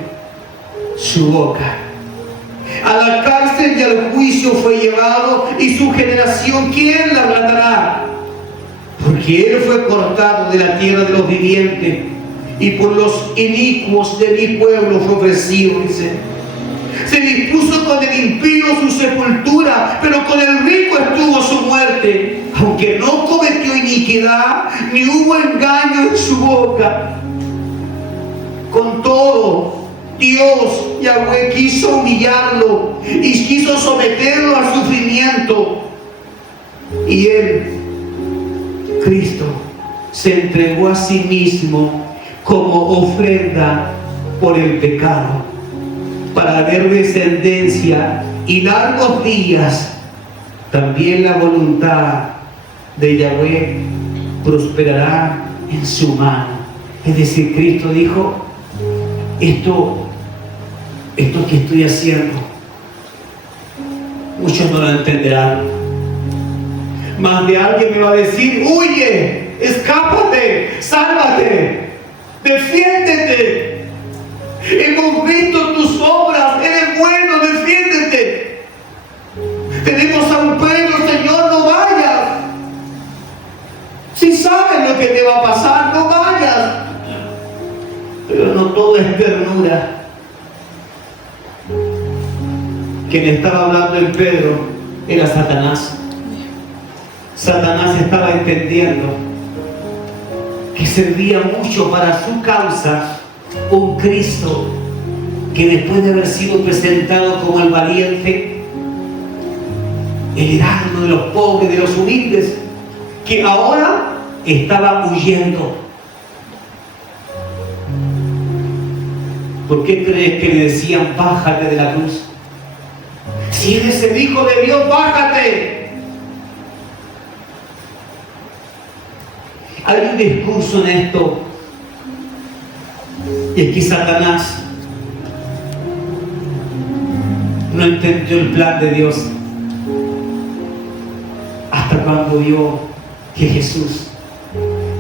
su boca. A la cárcel y al juicio fue llevado, y su generación, ¿quién la aplacará? Porque él fue cortado de la tierra de los vivientes, y por los inicuos de mi pueblo fue ofrecido, dice. Se dispuso con el impío su sepultura, pero con el rico estuvo su muerte, aunque no cometió iniquidad, ni hubo engaño en su boca. Con todo, Dios, Yahweh, quiso humillarlo y quiso someterlo al sufrimiento. Y él, Cristo, se entregó a sí mismo como ofrenda por el pecado, para ver descendencia y largos días. También la voluntad de Yahweh prosperará en su mano. Es decir, Cristo dijo: esto que estoy haciendo, muchos no lo entenderán. Más de alguien me va a decir: huye, escápate, sálvate, defiéndete. Hemos visto tus obras, eres bueno, defiéndete. Tenemos a un Pedro: Señor, no vayas. Si sabes lo que te va a pasar, no vayas. Pero no todo es ternura. Quien estaba hablando en Pedro era Satanás. Satanás estaba entendiendo que servía mucho para su causa un Cristo que, después de haber sido presentado como el valiente, el heraldo de los pobres, de los humildes, que ahora estaba huyendo. ¿Por qué crees que le decían: bájate de la cruz? Si eres el Hijo de Dios, bájate. Hay un discurso en esto, y es que Satanás no entendió el plan de Dios hasta cuando vio que Jesús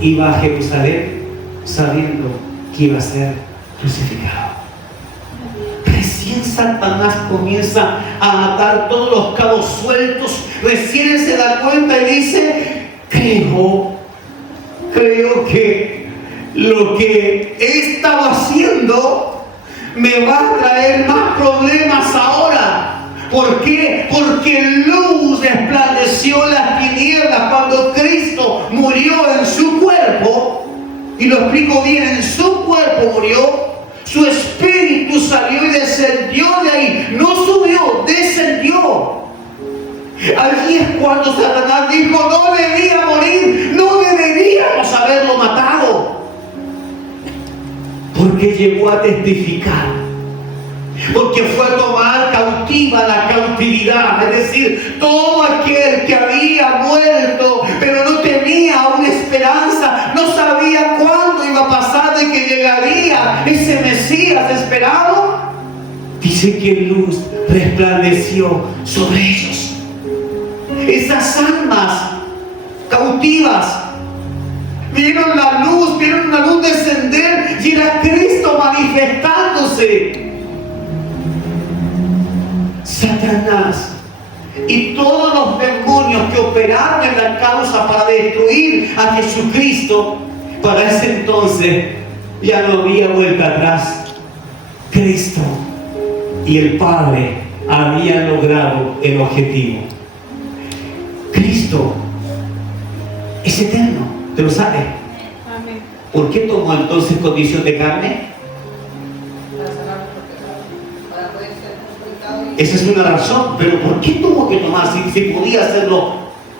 iba a Jerusalén sabiendo que iba a ser crucificado. Recién Satanás comienza a atar todos los cabos sueltos, recién él se da cuenta y dice: creo que lo que he estado haciendo me va a traer más problemas ahora. ¿Por qué? Porque luz resplandeció en las tinieblas cuando Cristo murió en su cuerpo. Y lo explico bien: en su cuerpo murió. Su espíritu salió y descendió de ahí. No subió, descendió. Allí es cuando Satanás dijo: no debía morir, no deberíamos haberlo matado. Porque llegó a testificar, porque fue a tomar cautiva la cautividad, es decir, todo aquel que había muerto pero no tenía una esperanza iba a pasar, de que llegaría ese Mesías esperado, dice que luz resplandeció sobre ellos. Esas almas cautivas vieron la luz descender, y era Cristo manifestándose. Satanás y todos los demonios que operaron en la causa para destruir a Jesucristo, para ese entonces ya no había vuelta atrás. Cristo y el Padre habían logrado el objetivo. Cristo es eterno, ¿te lo sabes? Amén. ¿Por qué tomó entonces condición de carne? Esa es una razón, pero ¿por qué tuvo que tomar si podía hacerlo?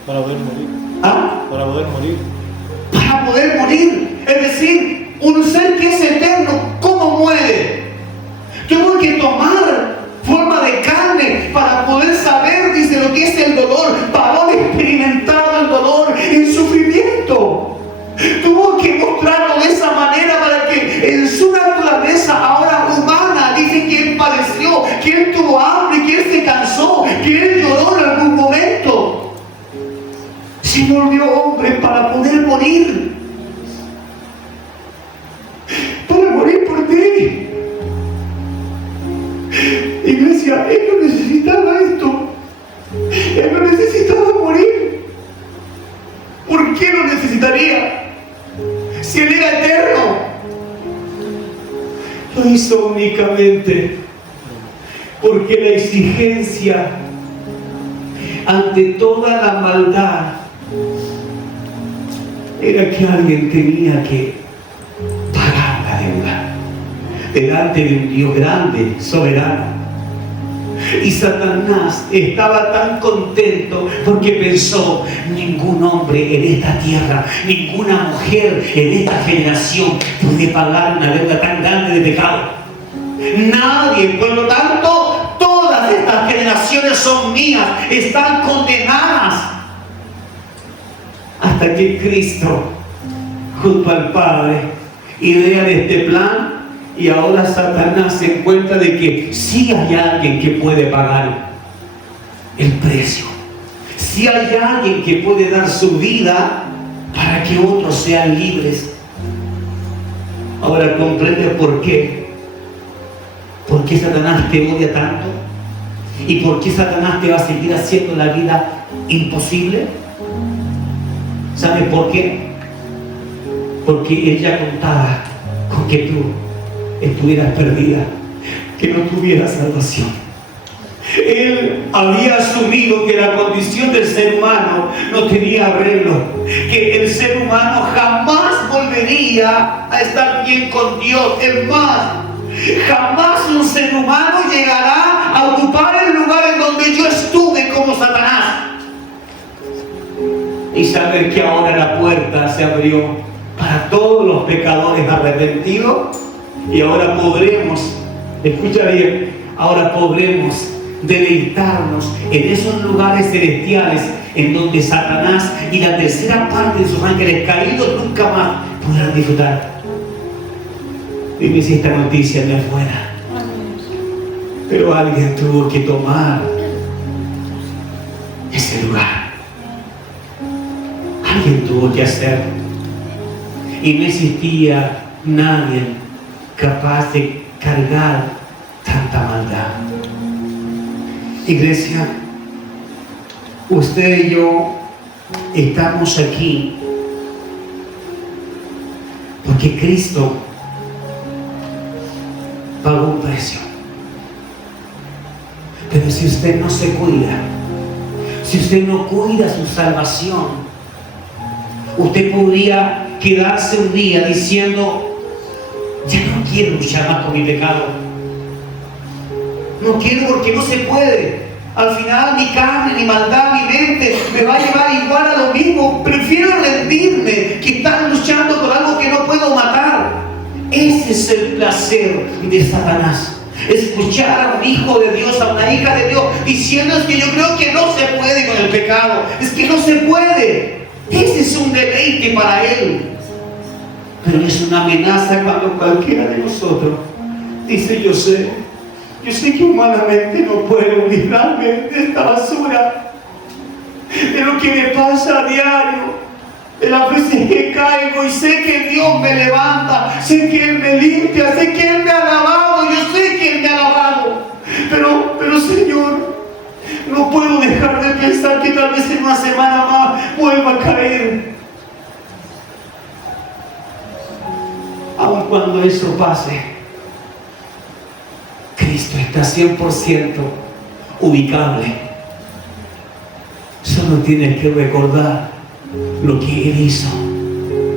Para poder morir. ¿Ah? Para poder morir. Para poder morir. Es decir, un ser que es eterno, ¿cómo muere? Tuvo que tomar forma de carne para poder saber, dice, lo que es el dolor. Para haber experimentado el dolor, el sufrimiento. Tuvo que mostrarlo de esa manera para que en su naturaleza ahora humana, dice que él padeció, que él tuvo hambre, que él se cansó, que él lloró en algún momento. Se volvió hombre para poder morir. Para morir por ti. Iglesia, él no necesitaba esto. Él no necesitaba morir. ¿Por qué lo necesitaría? Si él era eterno. Lo hizo únicamente porque la exigencia ante toda la maldad era que alguien tenía que pagar la deuda delante de un Dios grande, soberano. Y Satanás estaba tan contento porque pensó: ningún hombre en esta tierra, ninguna mujer en esta generación puede pagar una deuda tan grande de pecado. Nadie. Por lo tanto, todas estas generaciones son mías, están condenadas. Hasta que Cristo, junto al Padre, idea de este plan. Y ahora Satanás se encuentra de que sí hay alguien que puede pagar el precio. Sí hay alguien que puede dar su vida para que otros sean libres. Ahora comprende por qué. ¿Por qué Satanás te odia tanto? ¿Y por qué Satanás te va a seguir haciendo la vida imposible? ¿Sabes por qué? Porque él ya contaba con que tú estuvieras perdida, que no tuvieras salvación. Él había asumido que la condición del ser humano no tenía arreglo, que el ser humano jamás volvería a estar bien con Dios. Es más, jamás un ser humano llegará a ocupar el lugar en donde yo estuve como Satanás. Y saber que ahora la puerta se abrió para todos los pecadores arrepentidos. Y ahora podremos, escucha bien, ahora podremos deleitarnos en esos lugares celestiales en donde Satanás y la tercera parte de sus ángeles caídos nunca más podrán disfrutar. Dime si esta noticia no es buena. Pero alguien tuvo que tomar ese lugar. Alguien tuvo que hacerlo. Y no existía nadie capaz de cargar tanta maldad. Iglesia, usted y yo estamos aquí porque Cristo pagó un precio. Pero si usted no se cuida, si usted no cuida su salvación, usted podría quedarse un día diciendo: ya no quiero luchar más con mi pecado. No quiero porque no se puede. Al final mi carne, mi maldad, mi mente me va a llevar igual a lo mismo. Prefiero rendirme que estar luchando con algo que no puedo matar. Ese es el placer de Satanás. Escuchar a un hijo de Dios, a una hija de Dios, diciendo: es que yo creo que no se puede con el pecado. Es que no se puede. Ese es un deleite para él. Pero es una amenaza cuando cualquiera de nosotros dice: yo sé que humanamente no puedo librarme de esta basura, pero que me pasa a diario. De las veces que caigo y sé que Dios me levanta, sé que Él me limpia, sé que Él me ha lavado, yo sé que Él me ha lavado. Pero Señor, no puedo dejar de pensar que tal vez en una semana más vuelva a caer. Aun cuando eso pase, Cristo está 100% ubicable. Solo tienes que recordar lo que Él hizo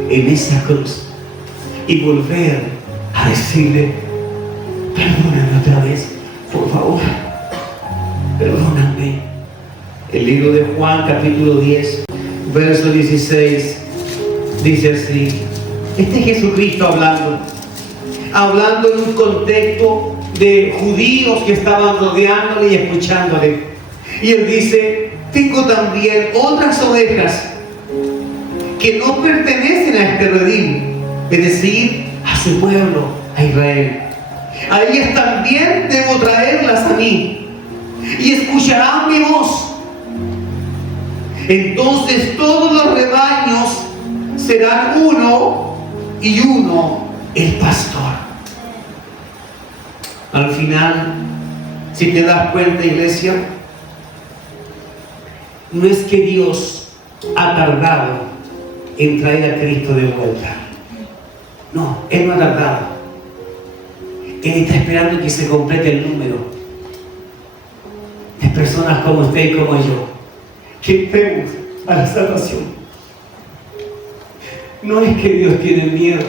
en esa cruz y volver a decirle: perdóname otra vez, por favor, perdóname. El libro de Juan, capítulo 10, verso 16, dice así. Este es Jesucristo hablando en un contexto de judíos que estaban rodeándole y escuchándole. Y Él dice: tengo también otras ovejas que no pertenecen a este redil, es decir, a su pueblo, a Israel. A ellas también debo traerlas a mí, y escucharán mi voz. Entonces todos los rebaños serán uno, y uno el pastor. Al final, si te das cuenta, iglesia, no es que Dios ha tardado en traer a Cristo de vuelta. No, Él no ha tardado. Él está esperando que se complete el número de personas como usted y como yo, que entremos a la salvación. No es que Dios tiene miedo,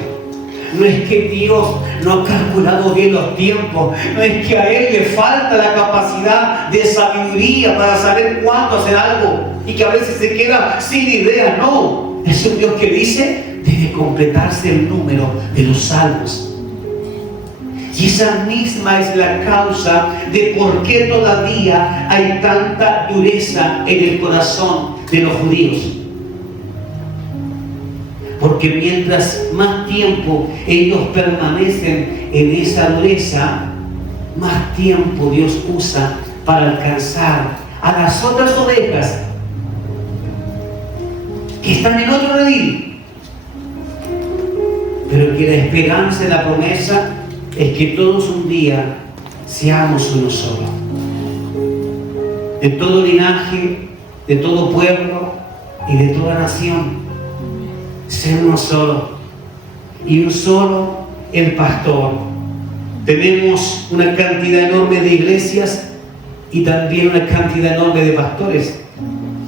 no es que Dios no ha calculado bien los tiempos, no es que a Él le falta la capacidad de sabiduría para saber cuándo hacer algo y que a veces se queda sin idea. No, es un Dios que dice: debe completarse el número de los salvos. Y esa misma es la causa de por qué todavía hay tanta dureza en el corazón de los judíos. Porque mientras más tiempo ellos permanecen en esa dureza, más tiempo Dios usa para alcanzar a las otras ovejas que están en otro redil. Pero que la esperanza y la promesa es que todos un día seamos uno solo. De todo linaje, de todo pueblo y de toda nación, ser uno solo. Y un solo el pastor. Tenemos una cantidad enorme de iglesias y también una cantidad enorme de pastores,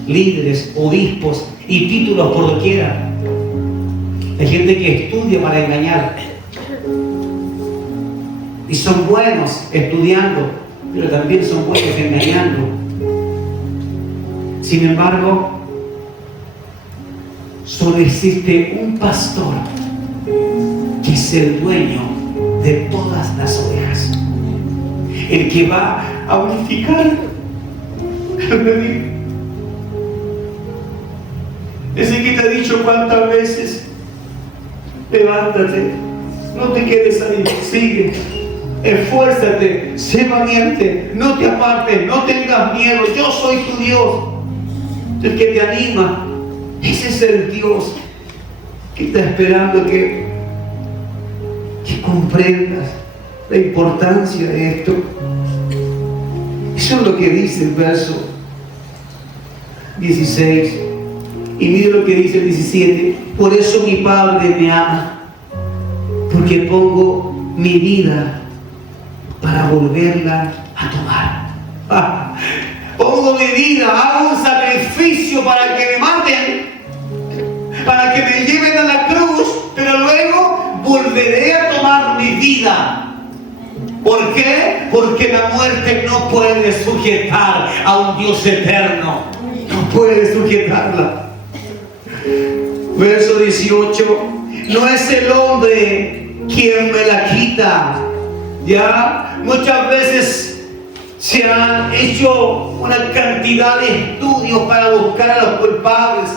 líderes, obispos y títulos por doquiera. Hay gente que estudia para engañar y son buenos estudiando, pero también son buenos engañando. Sin embargo, solo existe un pastor que es el dueño de todas las ovejas, el que va a unificar el redil. Ese que te ha dicho cuántas veces: levántate, no te quedes ahí, sigue, esfuérzate, sé valiente, no te apartes, no tengas miedo, yo soy tu Dios, el que te anima. Ese es el Dios que está esperando que comprendas la importancia de esto. Eso es lo que dice el verso 16. Y mire lo que dice el 17: por eso mi Padre me ama, porque pongo mi vida para volverla a tomar. Pongo mi vida, hago un sacrificio para que me maten, para que me lleven a la cruz, pero luego volveré a tomar mi vida. ¿Por qué? Porque la muerte no puede sujetar a un Dios eterno. No puede sujetarla. Verso 18: no es el hombre quien me la quita. Ya muchas veces se han hecho una cantidad de estudios para buscar a los culpables,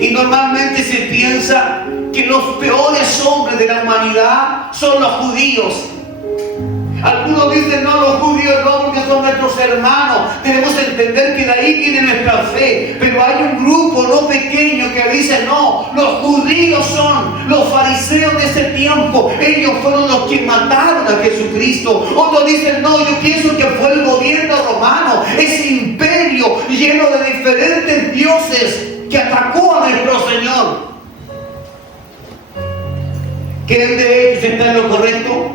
y normalmente se piensa que los peores hombres de la humanidad son los judíos. Algunos dicen, no, los judíos no, porque son nuestros hermanos. Tenemos que entender que de ahí viene nuestra fe. Pero hay un grupo no pequeño que dice, no, los judíos son los fariseos de ese tiempo. Ellos fueron los que mataron a Jesucristo. Otros dicen, no, yo pienso que fue el gobierno romano, ese imperio lleno de diferentes dioses que atacó a nuestro Señor. ¿Quién de ellos está en lo correcto?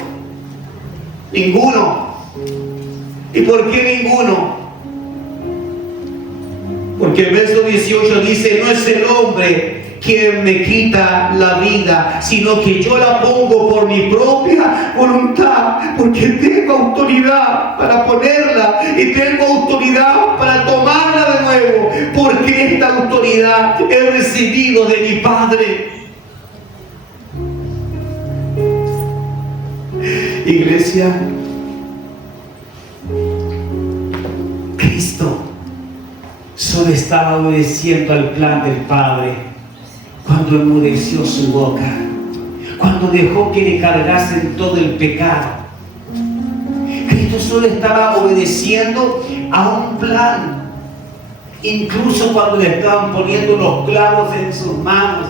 Ninguno. ¿Y por qué ninguno? Porque el verso 18 dice, no es el hombre quien me quita la vida, sino que yo la pongo por mi propia voluntad, porque tengo autoridad para ponerla y tengo autoridad para tomarla de nuevo, porque esta autoridad he recibido de mi Padre. Iglesia, Cristo solo estaba obedeciendo al plan del Padre cuando enmudeció su boca, cuando dejó que le cargasen todo el pecado. Cristo solo estaba obedeciendo a un plan, incluso cuando le estaban poniendo los clavos en sus manos,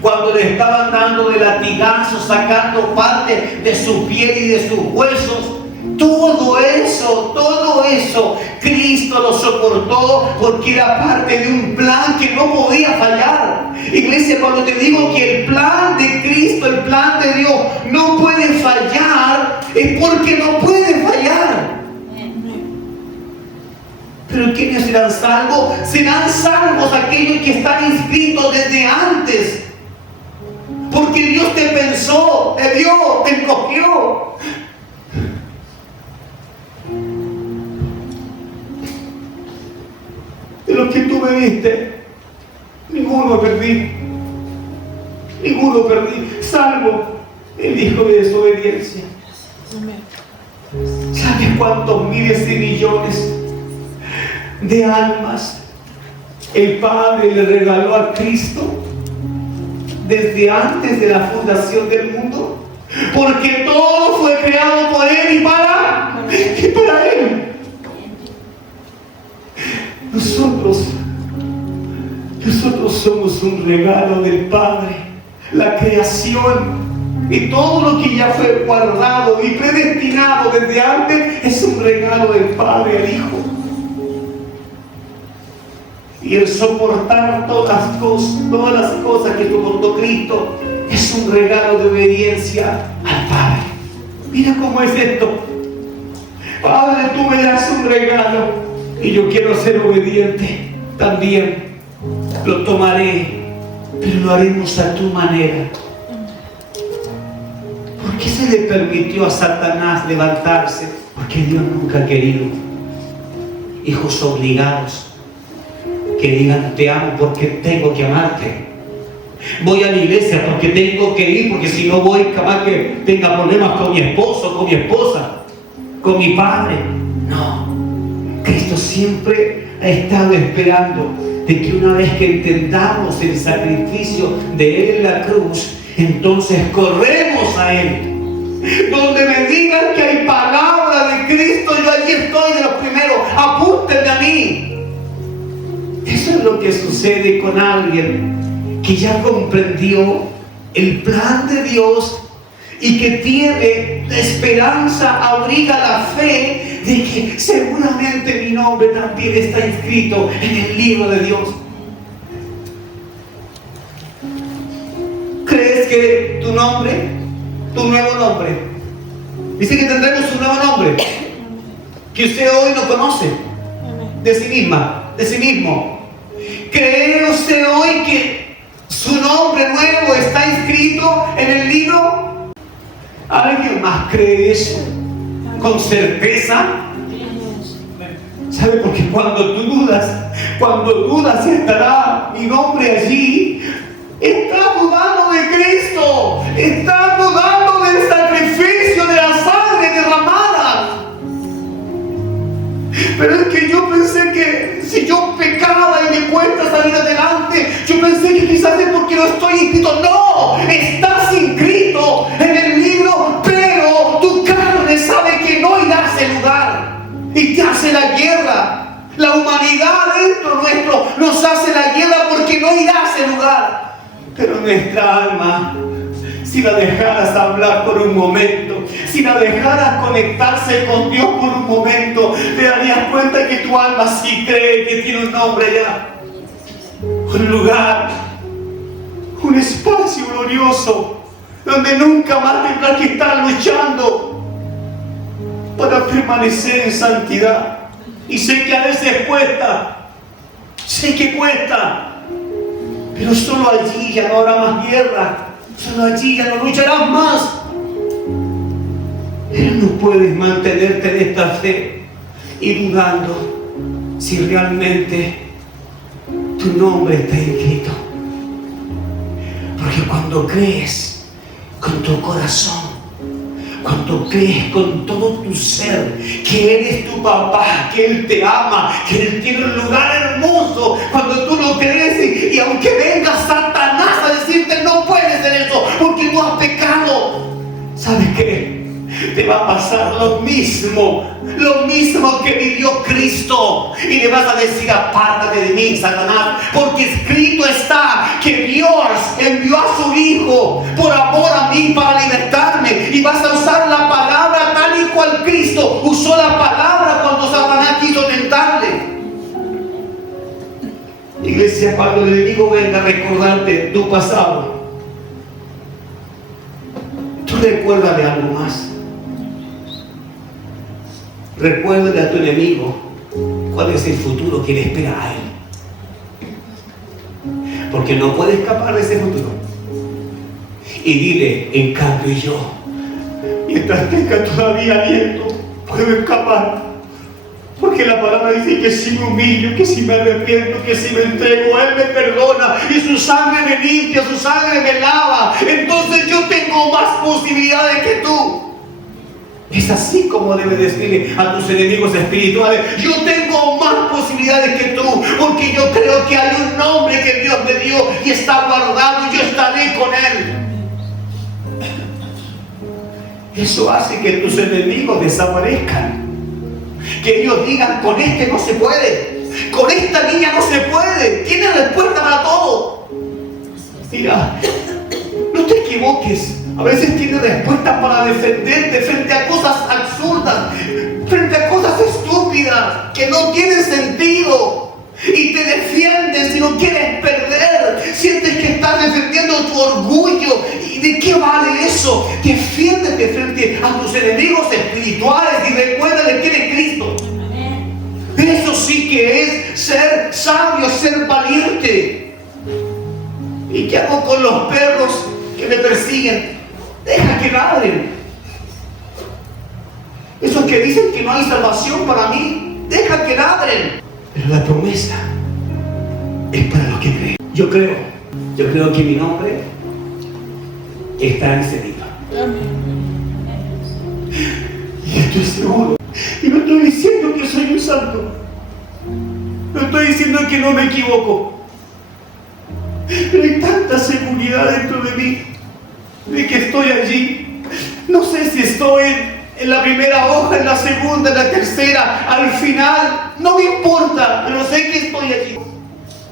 cuando le estaban dando de latigazos, sacando parte de su piel y de sus huesos. Todo eso, Cristo lo soportó porque era parte de un plan que no podía fallar. Iglesia, cuando te digo que el plan de Cristo, el plan de Dios no puede fallar, es porque no puede fallar. Pero ¿quiénes serán salvos? Serán salvos aquellos que están inscritos desde antes. Porque Dios te pensó, te dio, te escogió. De los que tú me diste, ninguno perdí. Ninguno perdí, salvo el hijo de desobediencia. ¿Sabes cuántos miles de millones de almas el Padre le regaló a Cristo desde antes de la fundación del mundo? Porque todo fue creado por Él y para Él. Nosotros somos un regalo del Padre. La creación y todo lo que ya fue guardado y predestinado desde antes es un regalo del Padre al Hijo. Y el soportar todas las cosas que soportó Cristo es un regalo de obediencia al Padre. Mira cómo es esto. Padre, tú me das un regalo y yo quiero ser obediente también. Lo tomaré, pero lo haremos a tu manera. ¿Por qué se le permitió a Satanás levantarse? Porque Dios nunca ha querido hijos obligados que digan, te amo porque tengo que amarte. Voy a la iglesia porque tengo que ir, porque si no voy, capaz que tenga problemas con mi esposo, con mi esposa, con mi padre. No. Cristo siempre ha estado esperando de que una vez que entendamos el sacrificio de Él en la cruz, entonces corremos a Él. Donde me digan que hay palabra de Cristo, yo allí estoy de los primeros. Apúntenme a mí. Eso es lo que sucede con alguien que ya comprendió el plan de Dios y que tiene la esperanza, abriga la fe de que seguramente mi nombre también está inscrito en el libro de Dios. ¿Crees que tu nombre, tu nuevo nombre, dice que tendremos un nuevo nombre que usted hoy no conoce de sí misma, de sí mismo? ¿Cree usted hoy que su nombre nuevo está inscrito en el libro? ¿Alguien más cree eso? ¿Con certeza? ¿Sabe? Porque cuando dudas si estará mi nombre allí, estás dudando de Cristo, estás dudando del sacrificio de la sangre derramada. Pero es que yo pensé que si yo pecaba y me cuesta salir adelante, yo pensé que quizás es porque no no estoy inscrito. No, estás inscrito en el libro, pero tu carne sabe que no irá a ese lugar y te hace la guerra. La humanidad dentro nuestro nos hace la guerra porque no irá a ese lugar. Pero nuestra alma, si la dejaras hablar por un momento, si la dejaras conectarse con Dios por un momento, te darías cuenta que tu alma sí cree que tiene un nombre allá. Un lugar, un espacio glorioso, donde nunca más tendrás que estar luchando para permanecer en santidad. Y sé que a veces cuesta, sé que cuesta, pero solo allí ya no habrá más guerra, solo allí ya no lucharás más. Pero no puedes mantenerte en esta fe y dudando si realmente tu nombre está inscrito. Porque cuando crees con tu corazón, cuando crees con todo tu ser que Él es tu papá, que Él te ama, que Él tiene un lugar hermoso, cuando tú lo crees y aunque venga Satanás a decirte no puedes hacer eso porque tú has pecado, ¿sabes qué? Te va a pasar lo mismo que vivió Cristo. Y le vas a decir: apártate de mí, Satanás, porque escrito está que Dios envió a su Hijo por amor a mí para libertarme. Y vas a usar la palabra tal y cual Cristo usó la palabra cuando Satanás quiso tentarle. Iglesia, cuando el enemigo venga a recordarte tu pasado, tú recuérdale algo más. Recuérdale a tu enemigo cuál es el futuro que le espera a él, porque no puede escapar de ese futuro. Y dile: en cambio yo, mientras tenga todavía aliento, puedo escapar, porque la palabra dice que si me humillo, que si me arrepiento, que si me entrego, Él me perdona y su sangre me limpia, su sangre me lava. Entonces yo tengo más posibilidades que tú. Es así como debes decirle a tus enemigos espirituales: yo tengo más posibilidades que tú, porque yo creo que hay un nombre que Dios me dio y está guardado y yo estaré con Él. Eso hace que tus enemigos desaparezcan, que ellos digan: con este no se puede, con esta niña no se puede, tiene respuesta para todo. Mira, no te equivoques. A veces tiene respuestas para defenderte frente a cosas absurdas, frente a cosas estúpidas que no tienen sentido. Y te defienden si no quieres perder. Sientes que estás defendiendo tu orgullo. ¿Y de qué vale eso? Defiéndete frente a tus enemigos espirituales y recuerda quién es Cristo. Eso sí que es ser sabio, ser valiente. ¿Y qué hago con los perros que me persiguen? Deja que ladren. Esos que dicen que no hay salvación para mí, deja que ladren. Pero la promesa es para los que creen. Yo creo que mi nombre está en ese libro. Y estoy seguro. Y no estoy diciendo que soy un santo. No estoy diciendo que no me equivoco. Pero hay tanta seguridad dentro de mí de que estoy allí. No sé si estoy en la primera hoja, en la segunda, en la tercera, al final, no me importa, pero sé que estoy allí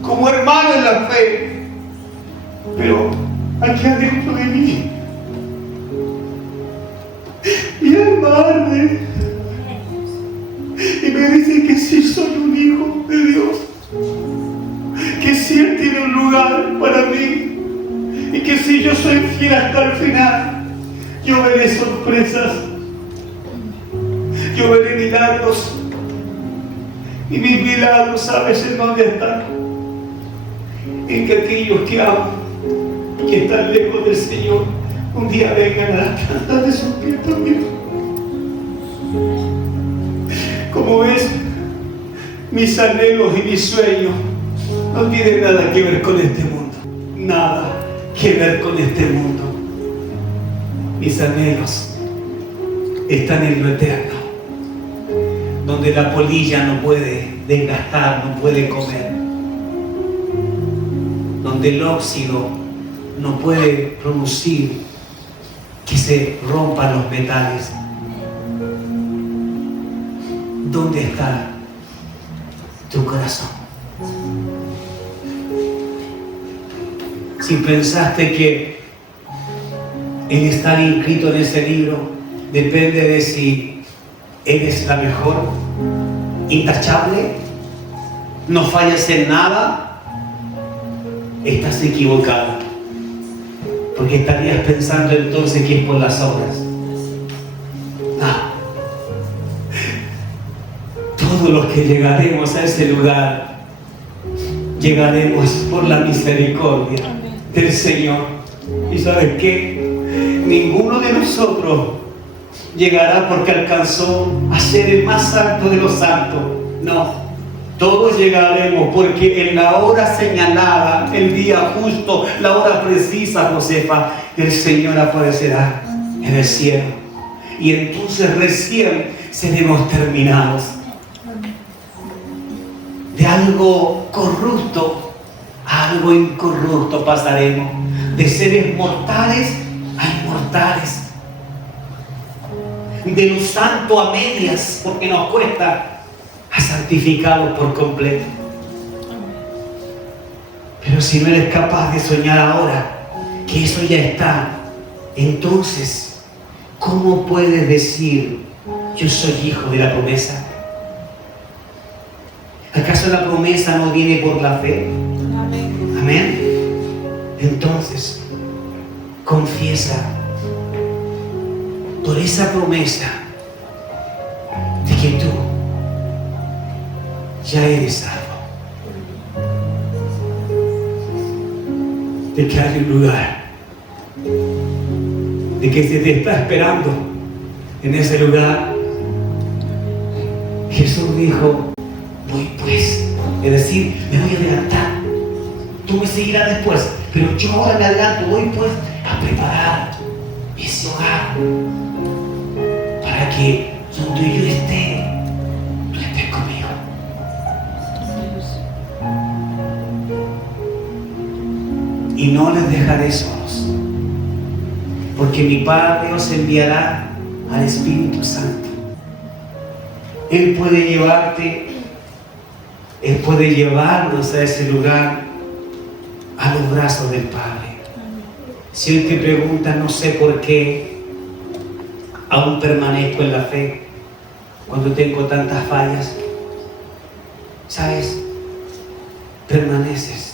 como hermano en la fe. Pero aquí adentro de mí mi alma arde y me dice que sí soy un hijo de Dios, que sí Él tiene un lugar para mí. Y que si yo soy fiel hasta el final, yo veré sorpresas, yo veré milagros. Y mis milagros, ¿sabes en dónde están? En que aquellos que aman y que están lejos del Señor, un día vengan a las plantas de sus pies también. Como ves, mis anhelos y mis sueños no tienen nada que ver con este mundo. Nada que ver con este mundo. Mis anhelos están en lo eterno, donde la polilla no puede desgastar, no puede comer, donde el óxido no puede producir que se rompan los metales. ¿Dónde está tu corazón? Si pensaste que el estar inscrito en ese libro depende de si eres la mejor, intachable, no fallas en nada, estás equivocado. Porque estarías pensando entonces que es por las obras. Todos los que llegaremos a ese lugar, llegaremos por la misericordia del Señor. ¿Y sabes qué? Ninguno de nosotros llegará porque alcanzó a ser el más santo de los santos. No, todos llegaremos porque en la hora señalada, el día justo, la hora precisa, Josefa, el Señor aparecerá en el cielo. Y entonces recién seremos terminados. De algo corrupto a algo incorrupto pasaremos. De seres mortales a inmortales. De lo santo a medias, porque nos cuesta, a santificados por completo. Pero si no eres capaz de soñar ahora que eso ya está, entonces, ¿cómo puedes decir yo soy hijo de la promesa? ¿Acaso la promesa no viene por la fe? Amén. Amén. Entonces, confiesa por esa promesa de que tú ya eres salvo, de que hay un lugar, de que se te está esperando en ese lugar. Jesús dijo: voy pues, es decir, me voy a adelantar, tú me seguirás después, pero yo ahora me adelanto, voy pues a preparar ese hogar para que donde yo esté, tú estés conmigo. Y no les dejaré solos, porque mi Padre os enviará al Espíritu Santo. Él puede llevarte, Él puede llevarnos a ese lugar, a los brazos del Padre. Si Él te pregunta, no sé por qué aún permanezco en la fe cuando tengo tantas fallas, ¿sabes? Permaneces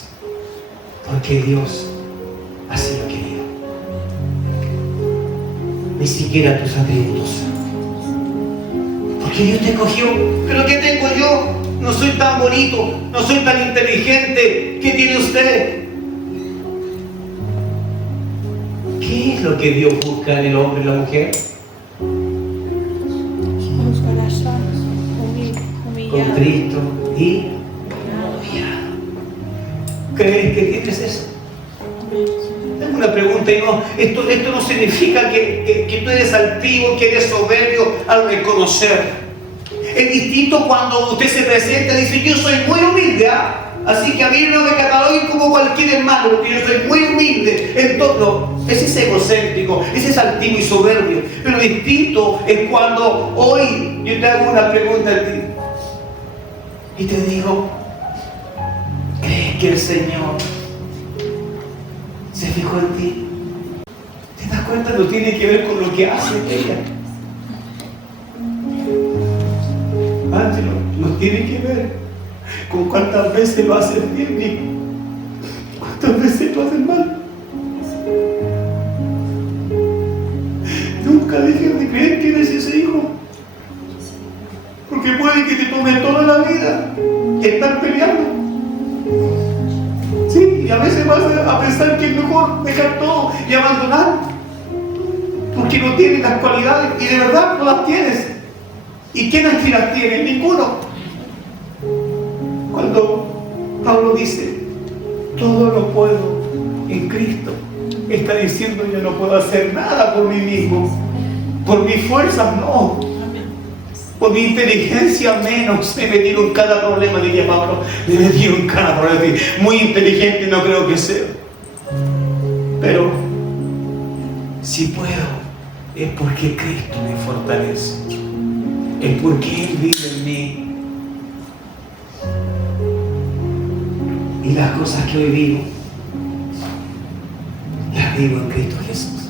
porque Dios así lo quería. Ni siquiera tus atributos, porque Dios te cogió. ¿Pero qué tengo yo? No soy tan bonito, no soy tan inteligente. ¿Qué tiene usted? ¿Qué es lo que Dios busca en el hombre y la mujer? Un corazón humillado. Contrito y humillado. ¿Crees que tienes eso? Es una pregunta y no, esto no significa que tú eres altivo, que eres soberbio al reconocer. Es distinto cuando usted se presenta y dice: yo soy muy humilde, así que a mí no me cataloguen como cualquier hermano, porque yo soy muy humilde. Entonces, ese es egocéntrico, ese es altivo y soberbio. Pero distinto es cuando hoy yo te hago una pregunta a ti y te digo: ¿crees que el Señor se fijó en ti? ¿Te das cuenta? No tiene que ver con lo que hace ella. Ángelo, no tiene que ver con cuántas veces lo haces bien ni cuántas veces lo haces mal. Nunca dejes de creer que eres ese hijo, porque puede que te tome toda la vida estar peleando. Sí, y a veces vas a pensar que es mejor dejar todo y abandonar, porque no tienes las cualidades, y de verdad no las tienes. ¿Y quién aquí las tiene? Ninguno. Cuando Pablo dice: todo lo puedo en Cristo, está diciendo: yo no puedo hacer nada por mí mismo, por mis fuerzas no, por mi inteligencia menos. Me he metido en cada problema, diría Pablo, me he metido en cada problema. Muy inteligente no creo que sea, Pero si puedo, es porque Cristo me fortalece. Es porque Él vive en mí. Y las cosas que hoy vivo, las vivo en Cristo Jesús.